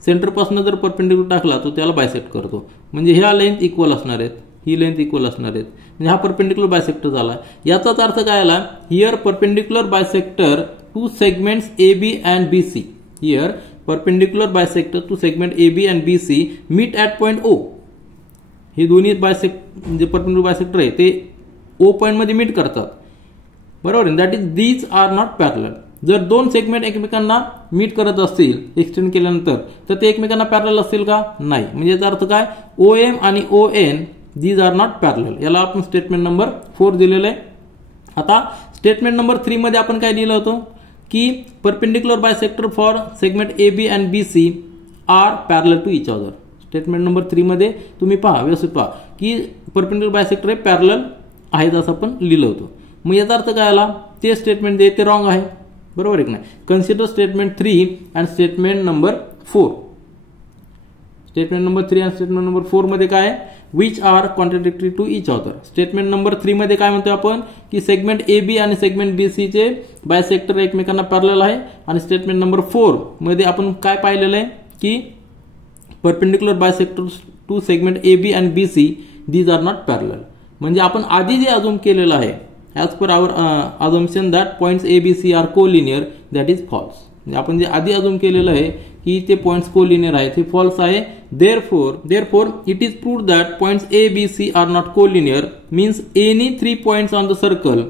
सेंटरपासून जर परपेंडिक्युलर टाकला तो त्याला बायसेक्ट करतो. म्हणजे ह्या लेंथ इक्वल असणार आहेत, ही लेंथ इक्वल असणार आहेत, म्हणजे हा परपेंडिक्युलर बायसेक्टर झाला. याचाच अर्थ काय आला, here perpendicular bisector to segments A B and B C. Here perpendicular bisector to segment A B and B C meet at point O. हे दोन्ही म्हणजे परपेंडिक्युलर बायसेक्टर आहे ते ओ पॉइंट मध्ये मीट करतात, बरोबर. That is these are not parallel. जर दोन सेगमेंट एकमेकांना मीट करत असतील एक्सटेंड केल्यानंतर तर ते एकमेकांना पॅरलल असतील का, नाही. म्हणजे याचा अर्थ काय, ओ एम आणि O N these are not parallel. याला आपण स्टेटमेंट नंबर 4 दिलेलं आहे. आता स्टेटमेंट नंबर 3 मध्ये आपण काय लिहिलं होतं की perpendicular bisector for segment A B and B C are parallel to each other. Statement number 3 मध्ये तुम्ही पहा, व्यवस्थित पहा की परपेंडिक्युलर बायसेक्टर हे पॅरलल आहेत असं आपण लिहिलं होतं. मग याचा अर्थ काय आला, ते स्टेटमेंट जे ते रॉंग आहे, बरोबर आहे की नाही. Consider statement 3 and statement number 4. Statement number 3 आणि स्टेटमेंट नंबर 4 मध्ये काय आहे, which are contradictory to each other. Statement number 3 मध्ये काय म्हणतो आपण की सेगमेंट ए बी आणि सेगमेंट बी सी चे बायसेक्टर एकमेकांना पॅरलल आहे. आणि स्टेटमेंट नंबर 4 मध्ये आपण काय पाहिलेलं आहे की perpendicular bisectors to segment A B आणि B C these are not parallel. म्हणजे आपण आधी जे अझ्युम केलेलं आहे as per our assumption that points A B C are collinear, that is false. म्हणजे आपण जे आधी अझ्युम केलेलं आहे की ते पॉइंट्स कोलिनियर आहेत हे फॉल्स आहे. Therefore, it is proved that points A, B, C are not collinear, means any 3 points on the circle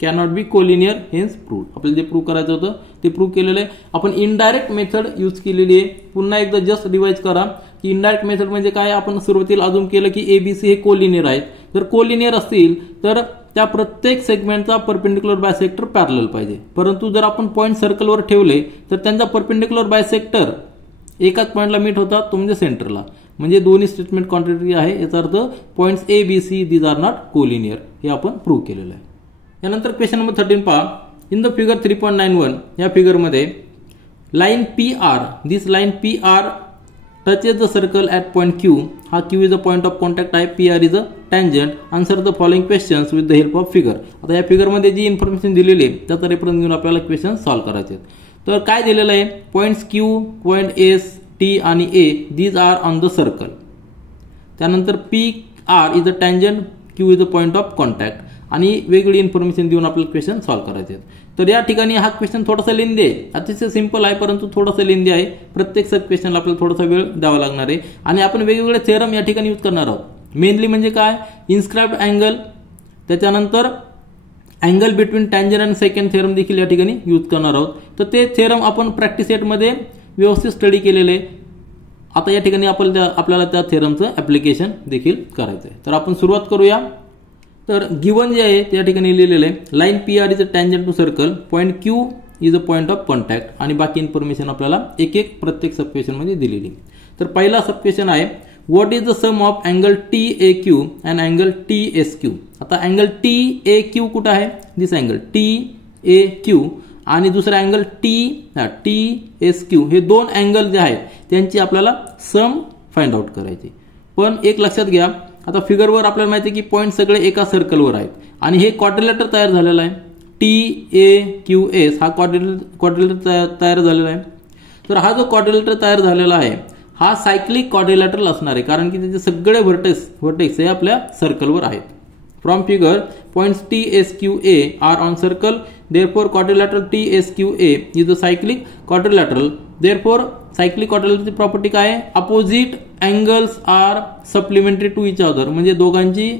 cannot be collinear, hence proved. आपल्याला जे प्रूव्ह करायचं होतं ते प्रूव्ह केलेलं आहे. आपण इनडायरेक्ट मेथड यूज केलेली आहे. पुन्हा एकदा जस्ट रिवाइज करा की इनडायरेक्ट मेथड म्हणजे काय. आपण सुरुवातीला अजून केलं की ए बी सी हे कोलिनियर आहेत. जर कोलिनियर असतील तर त्या प्रत्येक सेगमेंटचा परपेंडिक्युलर बायसेक्टर पॅरलल पाहिजे. परंतु जर आपण पॉईंट सर्कलवर ठेवले तर त्यांचा परपेंडिक्युलर बायसेक्टर एकाच पॉईंटला मीट होता, तो म्हणजे सेंटरला. म्हणजे दोन्ही स्टेटमेंट कॉन्ट्राडिक्टरी आहे. याचा अर्थ points A B C these are not collinear, हे आपण प्रूव्ह केलेलं आहे. यानंतर क्वेश्चन नंबर 13 पहा. इन द फिगर 3.91 या फिगरमध्ये line P R, this line P R touches the circle at point Q. हा Q is a point of contact आहे, P R is a tangent. Answer the following questions with the help of figure. आता या फिगरमध्ये जी information दिलेली आहे त्याचा reference घेऊन आपल्याला question solve करायचे आहेत. तर काय दिलेलं आहे, points Q, point S, T आणि A these are on the circle. त्यानंतर P R is a tangent, Q is a point of contact आणि वेगवेगळी इन्फॉर्मेशन देऊन आपल्याला क्वेश्चन सॉल्व्ह करायचे आहेत. तर या ठिकाणी हा क्वेश्चन थोडासा लेंदी आहे, अतिशय सिंपल आहे परंतु थोडासा लेंदी आहे. प्रत्येक सब क्वेश्चनला आपल्याला थोडासा वेळ द्यावा लागणार आहे. आणि आपण वेगवेगळे थेरम या ठिकाणी यूज करणार आहोत. मेनली म्हणजे काय, इन्स्क्राइब्ड अँगल, त्याच्यानंतर अँगल बिटवीन टँजंट आणि सेकंड थेरम देखील या ठिकाणी यूज करणार आहोत. तर ते थेरम आपण प्रॅक्टिस सेटमध्ये व्यवस्थित स्टडी केलेले. आता या ठिकाणी आपल्याला त्या थेरमचं ऍप्लिकेशन देखील करायचं आहे. तर आपण सुरुवात करूया. तर गिवन जे आहे त्या ठिकाणी लिहिलेलं आहे, line P R is a tangent to circle, point Q is a point of contact आणि बाकी इन्फॉर्मेशन आपल्याला एक एक प्रत्येक सबक्वेशन मध्ये दिलेली. तर पहिला सबक्वेशन आहे, what is the sum of angle T A Q and angle T S Q. आता अँगल टी ए क्यू कुठं आहे, this angle T A Q आणि दुसरा अँगल टी एस क्यू. हे दोन अँगल जे आहेत त्यांची आपल्याला सम फाइंड आउट करायची. पण एक लक्षात घ्या, आता फिगरवर आपल्याला माहिती आहे की पॉईंट सगळे एका सर्कलवर आहेत आणि हे क्वाड्रिलेटर तयार झालेलं आहे. टी ए क्यू एस हा क्वाड्रिलेटर तयार झालेला आहे. तर हा जो क्वाड्रिलेटर तयार झालेला आहे हा सायक्लिक क्वाड्रिलेटरल असणार आहे, कारण की त्याचे सगळे व्हर्टेक्स हे आपल्या सर्कलवर आहेत. From figure points T S Q A are on circle, therefore quadrilateral TSQA is a cyclic quadrilateral. therefore cyclic quadrilateral property काय आहे, opposite angles are supplementary to each other. म्हणजे दोघांची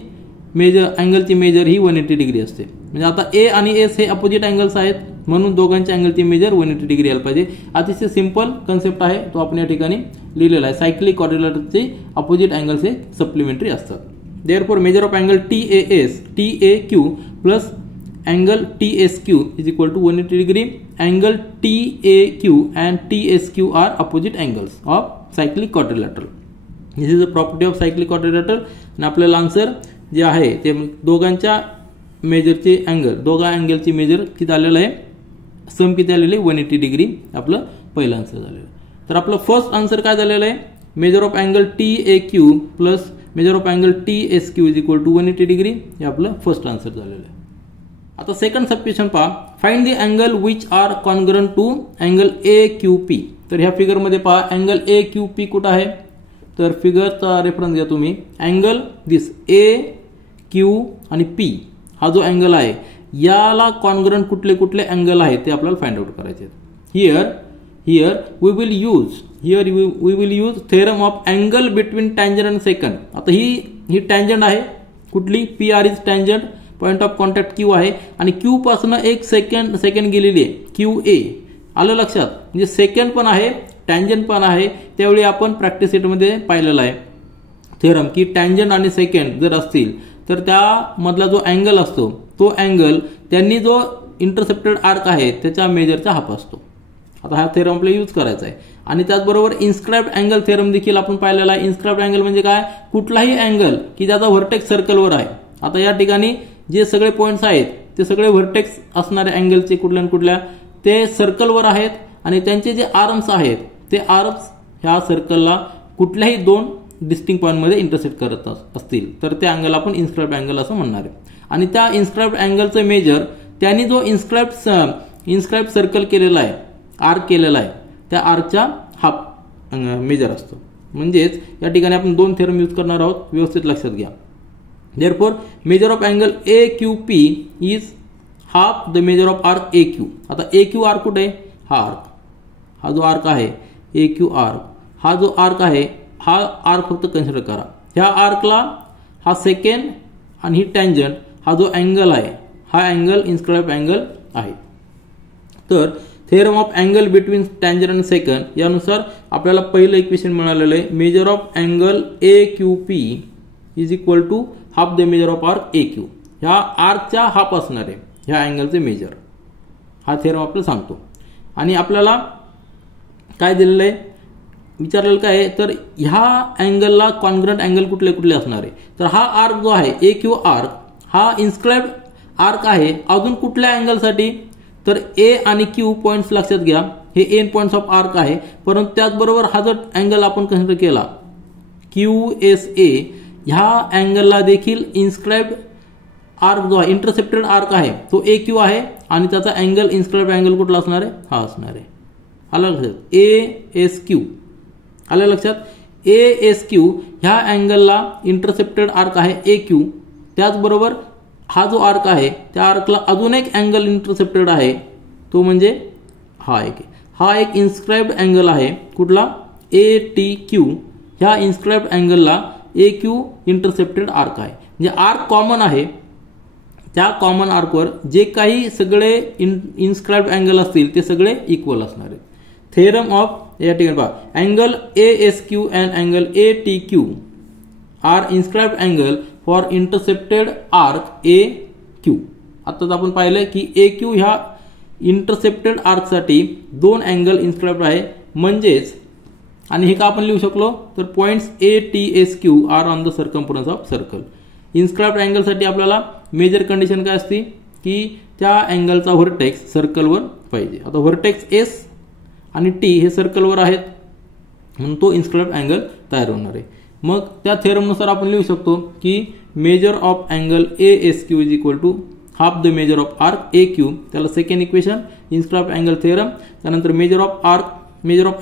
अँगलची मेजर ही 180 डिग्री असते. म्हणजे आता ए आणि एस हे अपोजिट अँगल्स आहेत म्हणून दोघांच्या अँगलची मेजर 180 डिग्री यायला पाहिजे. अतिशय सिंपल कन्सेप्ट आहे, तो आपण या ठिकाणी लिहिलेला आहे. सायक्लिक क्वाड्रिलेटरचे अपोजिट अँगल्स हे सप्लिमेंटरी असतात. therefore measure of angle TAQ plus angle TSQ is equal to 180 degree. Angle TAQ and TSQ are opposite angles of cyclic quadrilateral. This is the property of cyclic quadrilateral. आणि आपल्याला answer जे आहे ते दोघांच्या मेजरचे angle, दोघा अँगलची major किती आलेलं आहे, सम किती आलेलं आहे 180 डिग्री. आपलं पहिलं आन्सर झालेलं. तर आपलं फर्स्ट आन्सर काय झालेलं आहे, measure of angle TAQ plus measure of angle TSQ is equal to 180 degree. हे आपलं फर्स्ट आन्सर झालेलं आहे. आता सेकंड सब क्वेश्चन पहा, find the angle which are congruent to angle AQP. तर ह्या फिगर मध्ये पहा अँगल AQP कुठं आहे, तर फिगरचा रेफरन्स घ्या तुम्ही. अँगल दिस AQ आणि P हा जो अँगल आहे याला कॉन्ग्रंट कुठले कुठले अँगल आहेत ते आपल्याला फाइंड आउट करायचे आहेत. Here we will use theorem of angle between tangent and secant. आता ही टँजंट आहे कुठली, PR is tangent, point of contact Q आहे आणि Q पासून एक सेकंड गेलेली आहे QA. आलं लक्षात, म्हणजे सेकंड पण आहे टँजंट पण आहे. त्यावेळी आपण प्रॅक्टिस सेटमध्ये पाहिलेला आहे थेरम की टँजंट आणि सेकंड जर असतील तर त्या मधला जो अँगल असतो तो अँगल त्यांनी जो इंटरसेप्टेड आर्क आहे त्याच्या मेजरचा हाफ असतो. आता हा थेरम आपल्याला यूज करायचा आहे. आणि त्याचबरोबर इन्स्क्राइब्ड अँगल थेरम देखील आपण पाहिलेला आहे. इन्स्क्राइब्ड अँगल म्हणजे काय, कुठलाही अँगल की ज्याचा व्हर्टेक्स सर्कलवर आहे. आता या ठिकाणी जे सगळे पॉइंट्स आहेत ते सगळे व्हर्टेक्स असणारे अँगलचे कुठल्या कुठल्या ते सर्कलवर आहेत आणि त्यांचे जे आर्म्स आहेत ते आर्म्स ह्या सर्कलला कुठल्याही दोन डिस्टिंक्ट पॉईंटमध्ये इंटरसेक्ट करत असतील तर ते अँगल आपण इन्स्क्राइब्ड अँगल असं म्हणणार आहे. आणि त्या इन्स्क्राइब्ड अँगलचं मेजर त्यांनी जो इन्स्क्राइब्ड सर्कल केलेला आहे, आर्क केलेला आहे, त्या आर्कच्या हाफ मेजर असतो. म्हणजेच या ठिकाणी आपण दोन थेरम यूज करणार आहोत, व्यवस्थित लक्षात घ्या. Therefore, measure of angle AQP is half the measure of arc AQ. आता AQ आर्क कुठे आहे, हा आर्क, हा जो आर्क आहे AQ आर्क, हा जो आर्क आहे हा आर्क फक्त कन्सिडर करा. ह्या आर्कला हा सेकंड आणि ही टँजंट हा जो अँगल आहे हा अँगल इन्स्क्राइब्ड अँगल आहे. तर theorem of angle between tangent आणि सेकंड यानुसार आपल्याला पहिलं इक्वेशन मिळालेलं आहे. Measure of angle AQP is equal to half the measure of arc AQ. ह्या आर्कच्या हाफ असणार आहे ह्या अँगलचे मेजर, हा थेरम आपल्याला सांगतो. आणि आपल्याला काय दिलेलं आहे, विचारलेलं काय आहे, तर ह्या अँगलला कॉन्ग्रंट अँगल कुठले कुठले असणार आहे. तर हा आर्क जो आहे AQ आर्क हा इन्स्क्राइब्ड आर्क आहे अजून कुठल्या अँगलसाठी, तर A आणि Q पॉइंट्स लक्षात घ्या, हे एन पॉइंट्स ऑफ आर्क आहे. परंतु त्याचबरोबर हा जो अँगल आपण कन्सिडर केला QSA, ह्या अँगलला देखील इन्स्क्राइब्ड आर्क जो आहे इंटरसेप्टेड आर्क आहे तो AQ आहे आणि त्याचा अँगल इन्स्क्राइब्ड अँगल कुठला असणार आहे, हा असणार आहे. आलं लक्षात, ASQ आलं लक्षात. ASQ ह्या अँगलला इंटरसेप्टेड आर्क आहे AQ. त्याचबरोबर हा जो आर्क आहे त्या आर्कला अजून एक अँगल इंटरसेप्टेड आहे तो म्हणजे हा एक इन्स्क्राइब्ड अँगल आहे कुठला, ATQ. ह्या इन्स्क्राइब्ड अँगलला AQ इंटरसेप्टेड आर्क आहे. म्हणजे आर्क कॉमन आहे, त्या कॉमन आर्कवर जे काही सगळे इन्स्क्राइब्ड अँगल असतील ते सगळे इक्वल असणार आहेत. थेरम ऑफ या ठिकाणी पहा, angle ASQ and angle ATQ are inscribed angle for intercepted arc AQ. आताच आपण पाहिलं की AQ ह्या इंटरसेप्टेड आर्कसाठी दोन अँगल इन्स्क्राइब्ड आहे. म्हणजेच आणि हे का आपण लिहू शकलो, तर points ATSQ are on the circumference of circle. Inscribed अँगलसाठी आपल्याला मेजर कंडिशन काय असते की त्या अँगलचा व्हर्टेक्स सर्कलवर पाहिजे. आता व्हर्टेक्स S आणि T हे सर्कलवर आहेत म्हणून तो इन्स्क्राइब्ड अँगल तयार होणार आहे. मग त्या थेरमनुसार आपण लिहू शकतो की measure of angle ASQ is equal to half the measure of arc AQ. त्याला second equation inscribed angle theorem. त्यानंतर measure of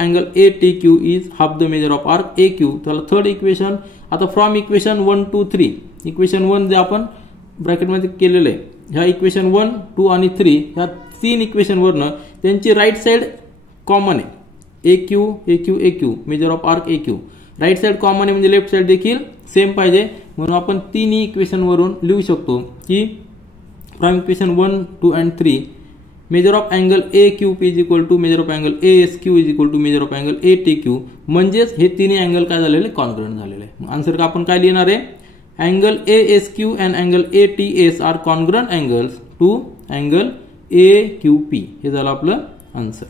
angle ATQ is half the measure of arc AQ. त्याला थर्ड इक्वेशन. आता from equation 1 2 3, equation 1 जे आपण ब्रॅकेटमध्ये केलेलं आहे, ह्या equation 1 2 आणि 3 ह्या तीन इक्वेशनवरनं त्यांची राईट साइड कॉमन आहे AQ measure of arc AQ. Right side common आहे म्हणजे लेफ्ट साइड देखील सेम पाहिजे. म्हणून आपण तिन्ही इक्वेशनवरून लिहू शकतो की from equation 1 2 and 3 measure of angle AQP is equal to measure of angle ASQ is equal to measure of angle ATQ. म्हणजेच हे तिन्ही अँगल काय झालेले, कॉन्ग्रंट झालेले आहे. आन्सर का आपण काय लिहिणार आहे, angle ASQ and angle ATS are congruent angles to angle AQP. हे झालं आपलं आन्सर.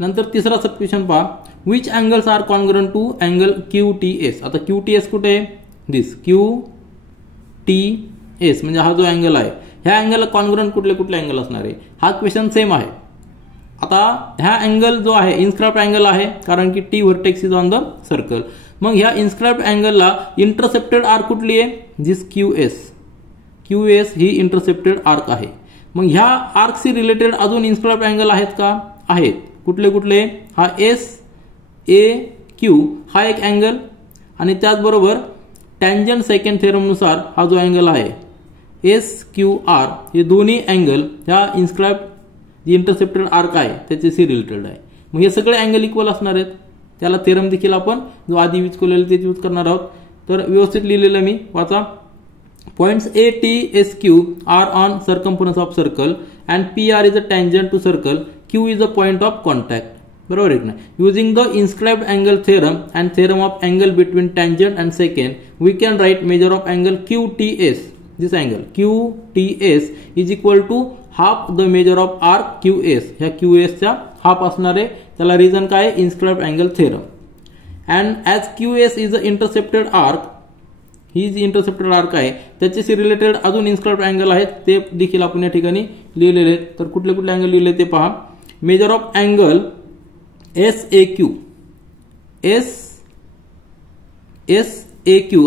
नंतर तिसरा सबक्वेशन पहा, which angles are congruent to angle QTS. आता QTS कुठे आहे, दिस QTS म्हणजे हा जो अँगल आहे ह्या अँगलला कॉन्ग्रंट कुठले कुठले अँगल असणार आहे, हा क्वेश्चन सेम आहे. आता ह्या अँगल जो आहे इन्स्क्राइब्ड अँगल आहे कारण की T vertex is on the circle. मग ह्या इन्स्क्राइब्ड अँगलला इंटरसेप्टेड आर्क कुठली आहे, दिस QS ही इंटरसेप्टेड आर्क आहे. मग ह्या आर्कशी रिलेटेड अजून इन्स्क्राइब्ड अँगल आहेत का, आहेत. कुठले कुठले, हा SAQ हा एक अँगल आणि त्याचबरोबर टँजंट सेकंड थेरमनुसार हा जो अँगल आहे SQR हे दोन्ही अँगल ह्या इन्स्क्राइब्ड इंटरसेप्टेड आर्क आहे त्याच्याशी रिलेटेड आहे. मग हे सगळे अँगल इक्वल असणार आहेत. त्याला थेरम देखील आपण जो आधी यूज केलेला तेच यूज करणार आहोत. तर व्यवस्थित लिहिलेलं मी वाचा. Points ATSQ are on circumference of circle and PR is a tangent to circle. Q is a point of contact. बरोबर आहे ना. Using the inscribed angle theorem and theorem of angle between tangent and second we can write measure of angle QTS. This angle QTS is equal to half the measure of arc QS. ह्या QS च्या half असणार आहे. त्याला reason काय आहे, inscribed angle theorem. And as QS is a intercepted arc, ही जी intercepted arc आहे त्याच्याशी रिलेटेड अजून इन्स्क्राइब्ड अँगल आहेत ते देखील आपण या ठिकाणी लिहिलेले आहेत. तर कुठले कुठले अँगल लिहिले ते पहा. मेजर ऑफ अँगल SAQ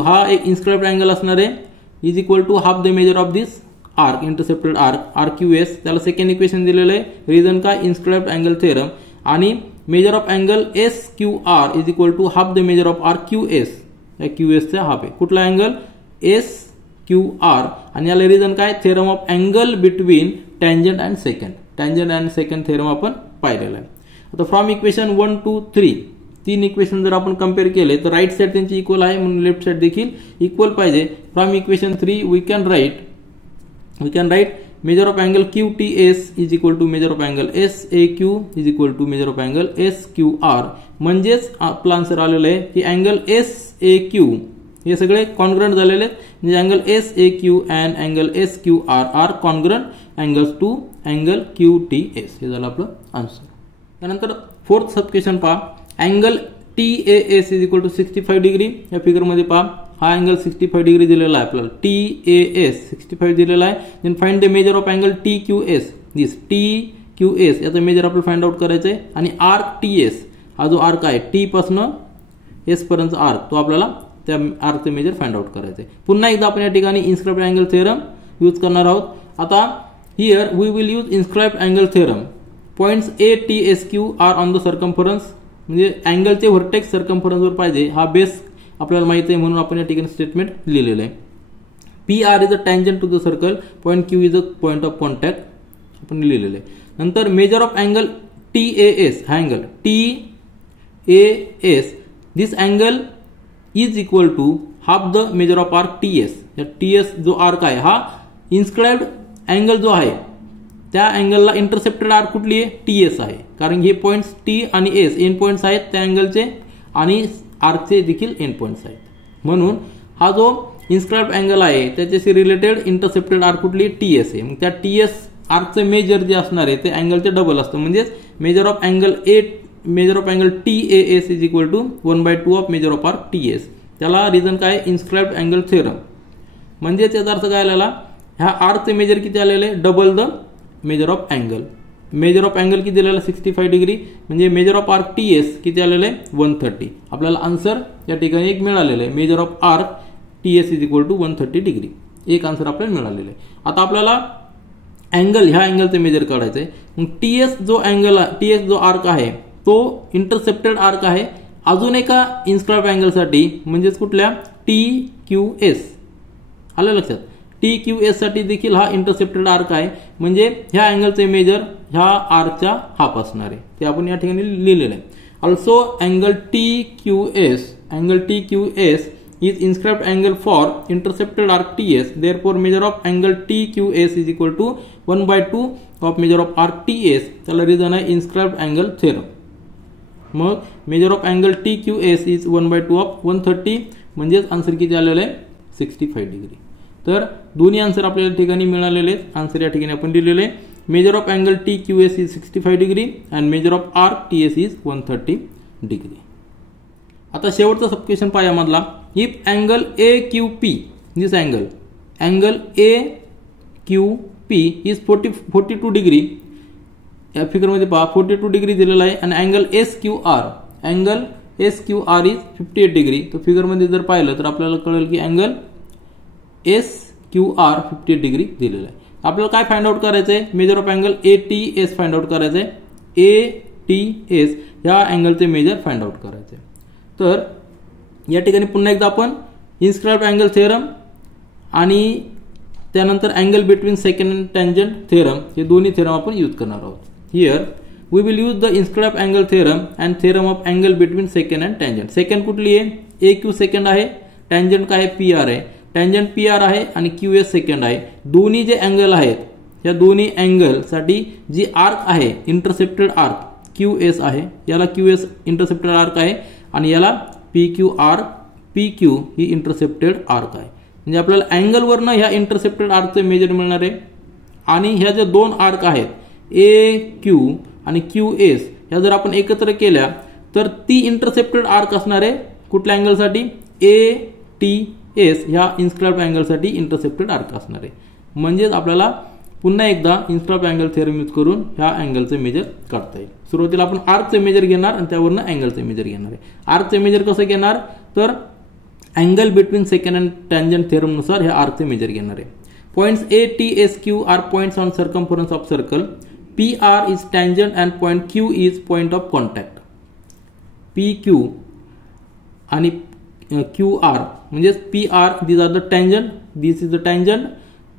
हा एक इन्स्क्राइब्ड अँगल असणार आहे, is equal to half the measure of this arc, intercepted arc RQS. त्याला सेकंड इक्वेशन दिलेलं आहे, रिझन काय, इन्स्क्राइब्ड अँगल थेरम. आणि measure of angle SQR is equal to half the measure of RQS, या QS चा half आहे. कुठला angle, SQR. आणि याला रिझन काय, theorem of angle between tangent and second. Tangent and second theorem आपण पाहिलेला आहे. आता फ्रॉम इक्वेशन 1 2 3 तीन इक्वेशन जर आपण कम्पेअर केले तर राईट साइड त्यांची इक्वल आहे म्हणून लेफ्ट साइड देखील इक्वल पाहिजे. From equation 3 we can write measure of angle QTS is equal to measure of angle SAQ is equal to measure of angle SQR. म्हणजेच आपला आन्सर आलेला आहे की अँगल SAQ हे सगळे कॉन्ग्रंट झालेले आहेत. म्हणजे angle SAQ and angle SQR are congruent angles to angle QTS. हे झालं आपलं आन्सर. त्यानंतर फोर्थ सब क्वेश्चन पहा. Angle TAS is equal to 65 degree. या फिगर मध्ये पहा हा अँगल 65 डिग्री दिलेला आहे आपल्याला. TAS 65 दिलेला आहे. Then find the measure of angle TQS. This TQS याचा मेजर आपल्याला फाइंड आउट करायचं आहे. आणि आर्क TS हा जो आर्क आहे T पासून S पर्यंत आर्क, तो आपल्याला त्या आर्कचे मेजर फाइंड आउट करायचे. पुन्हा एकदा आपण या ठिकाणी इन्स्क्राइब्ड अँगल थेरम यूज करणार आहोत. आता here we will use inscribed angle theorem. Points ATSQ are on the circumference. म्हणजे अँगलचे व्हर्टेक्स सर्कम्फरन्सवर पाहिजे हा बेस आपल्याला माहिती आहे म्हणून आपण या ठिकाणी स्टेटमेंट लिहिलेलं आहे. PR is a tangent to the circle, point Q is a point of contact आपण लिहिलेलं आहे. नंतर मेजर ऑफ अँगल TAS हा angle TAS this angle is equal to half the measure of arc TS. TS जो arc आहे हा inscribed angle जो आहे त्या अँगलला इंटरसेप्टेड आर्क कुठली आहे, TS आहे. कारण हे पॉइंट्स T आणि S एंड पॉइंट्स आहेत त्या अँगलचे आणि आर्कचे देखील एंड पॉइंट्स आहेत. म्हणून हा जो इन्स्क्राइब्ड अँगल आहे त्याच्याशी रिलेटेड इंटरसेप्टेड आर्क कुठली, TS आहे. मग त्या TS आर्कचे मेजर जे असणार आहे ते अँगलचे डबल असतं. म्हणजेच measure of angle TAS is equal to 1/2 of measure of arc TS. त्याला रिझन काय, इन्स्क्राइब्ड अँगल थेरम. म्हणजेच याचा अर्थ काय आलेला, ह्या आर्कचे मेजर किती आलेले, double the measure of angle. Major of angle किती दिलेला 65 डिग्री. म्हणजे मेजर ऑफ आर्क TS किती आलेलं आहे 130. आपल्याला आन्सर या ठिकाणी एक मिळालेलं आहे. Measure of arc TS is equal to 130 degree. एक आन्सर आपल्याला मिळालेलं आहे. आता आपल्याला अँगल ह्या अँगलचे मेजर काढायचं आहे. मग TS जो आर्क आहे तो इंटरसेप्टेड आर्क आहे अजून एका इन्स्क्राइब्ड अँगलसाठी, म्हणजेच कुठल्या, TQS. आलं लक्षात. TQS साठी देखील हा इंटरसेप्टेड आर्क आहे. म्हणजे ह्या अँगलचे मेजर ह्या आर्कच्या हाफ असणार आहे ते आपण या ठिकाणी लिहिलेलं आहे. Also angle TQS is inscribed angle for intercepted arc TS. Therefore measure of angle TQS is equal to 1/2 of measure of arc TS. त्याला रिझन आहे inscribed angle theorem. मग major of angle TQS is 1/2 of 130. म्हणजेच answer किती आलेलं आहे 65 degree. तर दोन्ही answer आपल्याला ठिकाणी मिळालेले आहेत. आन्सर या ठिकाणी आपण दिलेले आहे. Measure of angle TQS is 65 degree and major of arc TS is 130 degree. आता शेवटचा सब क्वेश्चन पाया मधला. If angle AQP, this angle AQP is 42 degree. या फिगर मध्ये पहा 42 डिग्री दिलेला आहे. आणि अँगल SQR इज 58 डिग्री. तर फिगर मध्ये जर पाहिलं तर आपल्याला कळेल की अँगल SQR 58 डिग्री दिलेला आहे. आपल्याला काय फाइंड आउट करायचं आहे, measure of angle ATS find out करायचं आहे. ATS या अँगलचे मेजर फाइंड आउट करायचे. तर या ठिकाणी पुन्हा एकदा आपण इन्स्क्राइब्ड अँगल थेरम आणि त्यानंतर angle between second and tangent theorem हे दोन्ही थेरम आपण यूज करणार आहोत. Here we will use the inscribed angle theorem and theorem of angle between second and tangent. Second कुठली आहे, AQ सेकंड आहे. टँजंट काय आहे, PR आहे. टँजंट PR आहे आणि QS सेकंड आहे. दोन्ही जे अँगल आहेत या दोन्ही अँगल साठी जी आर्क आहे इंटरसेप्टेड आर्क QS आहे. याला QS इंटरसेप्टेड आर्क आहे आणि याला PQ ही इंटरसेप्टेड आर्क आहे. म्हणजे आपल्याला अँगल वरनं ह्या इंटरसेप्टेड आर्कचे मेजर मिळणार आहे. आणि ह्या ज्या दोन आर्क आहेत AQ आणि QS ह्या जर आपण एकत्र केल्या तर ती इंटरसेप्टेड आर्क असणार आहे कुठल्या अँगलसाठी ATS ह्या इन्स्क्राइब्ड अँगलसाठी इंटरसेप्टेड आर्क असणार आहे. म्हणजेच आपल्याला पुन्हा एकदा इन्स्क्राइब्ड अँगल थेरम यूज करून ह्या अँगलचे मेजर काढता येईल. सुरुवातीला आपण आर्कचे मेजर घेणार आणि त्यावरनं अँगलचे मेजर घेणार आहे. आर्कचे मेजर कसं घेणार तर angle between second and tangent theorem नुसार ह्या आर्कचे मेजर घेणार आहे. Points ATSQ are points on circumference of circle. PR is tangent and point Q is point of contact. PQ आणि QR म्हणजे PR these are the tangent, this is the tangent,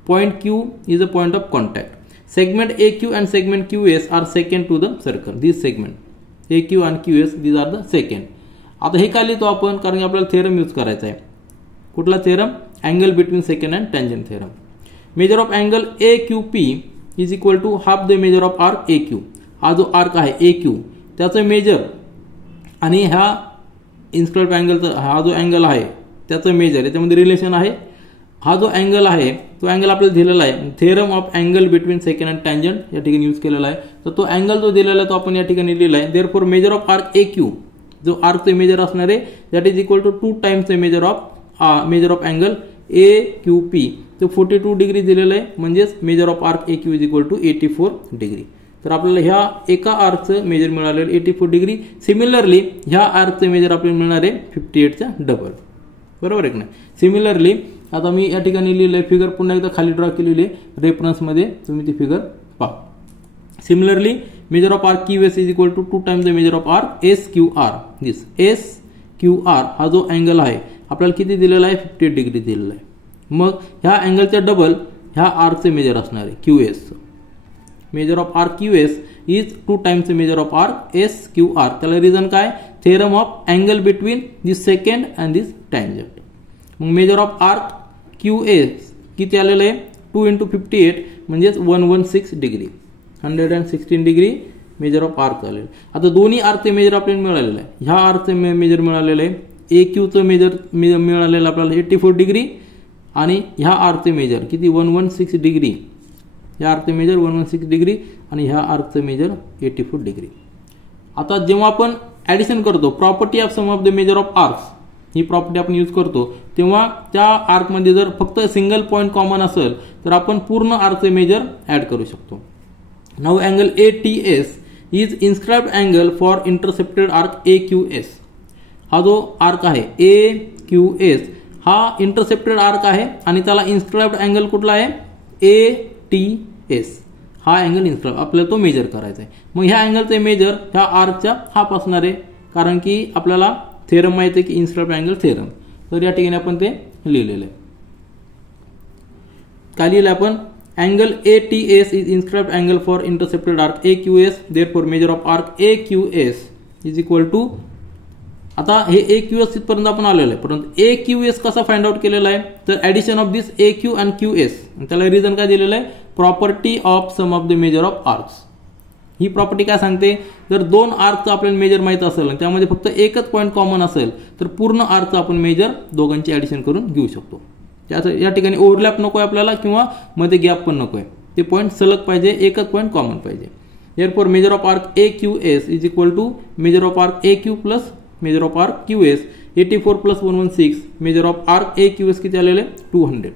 point Q is a point of contact. Segment AQ and segment QS are second to the circle. This segment AQ and QS these are the second. आता हे काय लिहितो आपण कारण की आपल्याला theorem use करायचा आहे. कुठला theorem angle between second and tangent theorem. Measure of angle AQP is equal to half the measure of arc AQ. हा जो आर्क आहे AQ त्याचं मेजर आणि ह्या इन्स्क्राइब्ड अँगलचा हा जो अँगल आहे त्याचं मेजर याच्यामध्ये रिलेशन आहे. हा जो अँगल आहे तो अँगल आपल्याला दिलेला आहे theorem of angle between second and tangent या ठिकाणी यूज केलेला आहे. तर तो अँगल जो दिलेला आहे तो आपण या ठिकाणी लिहिला आहे. Therefore measure of arc AQ जो आर्कचे मेजर असणार आहे that is equal to 2 times the measure of angle AQP. तो 42 डिग्री दिलेला आहे म्हणजेच measure of arc AQ is equal to 84 degree. तर आपल्याला ह्या एका आर्कचं मेजर मिळालेलं 84 डिग्री. सिमिलरली ह्या आर्कचं मेजर आपल्याला मिळणार आहे 58चा डबल. बरोबर आहे की नाही. सिमिलरली आता मी या ठिकाणी लिहिलंय फिगर पुन्हा एकदा खाली ड्रॉ केलेली आहे रेफरन्समध्ये तुम्ही ती फिगर पहा. Similarly measure of arc QS is equal to 2 times the measure of arc SQR. This SQR हा जो अँगल आहे आपल्याला किती दिलेला आहे 58 डिग्री दिलेला आहे. मग ह्या अँगलच्या डबल ह्या आर्कचे मेजर असणार आहे QS. Major of arc QS is 2 times the measure of arc SQR. त्याला रिझन काय theorem of angle between this second and this tangent. मग मेजर ऑफ आर्क QS किती आलेलं आहे 2 × 58 म्हणजेच 116 degree 116 degree major of arc आलेलं. आता दोन्ही आर्कचे मेजर आपल्याला मिळालेलं आहे. ह्या आर्कचे मेजर मिळालेलं आहे AQचं मेजर मिळालेलं आपल्याला 84 डिग्री आणि ह्या आर्कचे मेजर किती 116 डिग्री. ह्या आर्कचे मेजर 116 डिग्री आणि ह्या आर्कचं मेजर 84 डिग्री. आता जेव्हा आपण ॲडिशन करतो property of sum of the measure of arcs ही प्रॉपर्टी आपण यूज करतो तेव्हा त्या आर्कमध्ये जर फक्त सिंगल पॉईंट कॉमन असेल तर आपण पूर्ण आर्कचे मेजर ॲड करू शकतो. Now angle ATS is inscribed angle for intercepted arc AQS. हा जो आर्क आहे AQS हा इंटरसेप्टेड आर्क आहे आणि त्याला इन्स्क्राइब्ड अँगल कुठला आहे ATS. हा अँगल इन्स्क्राइब आपल्याला तो मेजर करायचा आहे. मग ह्या अँगलचे मेजर ह्या आर्कच्या हाफ असणार आहे कारण की आपल्याला थेरम माहिती आहे की इन्स्क्राइब्ड अँगल थेरम. तर या ठिकाणी आपण ते लिहिलेलं आहे. काय लिहिलं आपण angle ATS is inscribed angle for intercepted arc AQS. Therefore measure of arc AQS is equal to आता हे AQS इथपर्यंत आपण आलेलं आहे परंतु AQS कसा फाइंड आउट केलेला आहे तर addition of this AQ and QS. त्याला रिझन काय दिलेलं आहे property of sum of the measure of arcs. ही प्रॉपर्टी काय सांगते जर दोन आर्कचं आपल्याला मेजर माहित असेल आणि त्यामध्ये फक्त एकच पॉईंट कॉमन असेल तर पूर्ण आर्कचं आपण मेजर दोघांची ऍडिशन करून घेऊ शकतो. या ठिकाणी ओव्हरलॅप नको आहे आपल्याला किंवा मध्ये गॅप पण नको आहे. ते पॉईंट सलग पाहिजे एकच पॉईंट कॉमन पाहिजे. Therefore measure of arc AQS is equal to measure of arc AQ plus measure of arc QS. 84 plus 116 measure of arc AQS किती आलेले 200.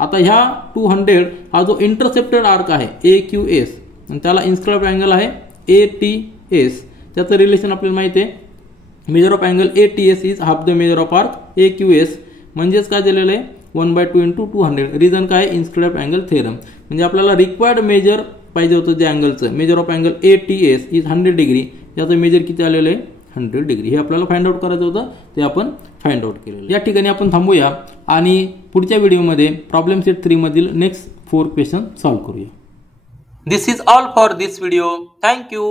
आता ह्या 200 हा जो इंटरसेप्टेड आर्क आहे AQS आणि त्याला इन्स्क्राइब्ड अँगल आहे ATS. त्याचं रिलेशन आपल्याला माहिती आहे measure of angle ATS is half the measure of arc AQS. म्हणजेच काय दिलेलं आहे 1/2 × 200. रिझन काय इन्स्क्राइब्ड अँगल थेरम. म्हणजे आपल्याला रिक्वायर्ड मेजर पाहिजे होतं जे अँगलचं measure of angle ATS is 100 degree. याचं मेजर किती आलेलं आहे 100 डिग्री. हे आपल्याला फाइंड आउट करायचं होतं ते आपण फाइंड आउट केलेलं. या ठिकाणी आपण थांबूया आणि पुढच्या व्हिडिओमध्ये प्रॉब्लेम सेट 3 मधील नेक्स्ट 4 क्वेश्चन सॉल्व्ह करूया. This is all for this video. Thank you.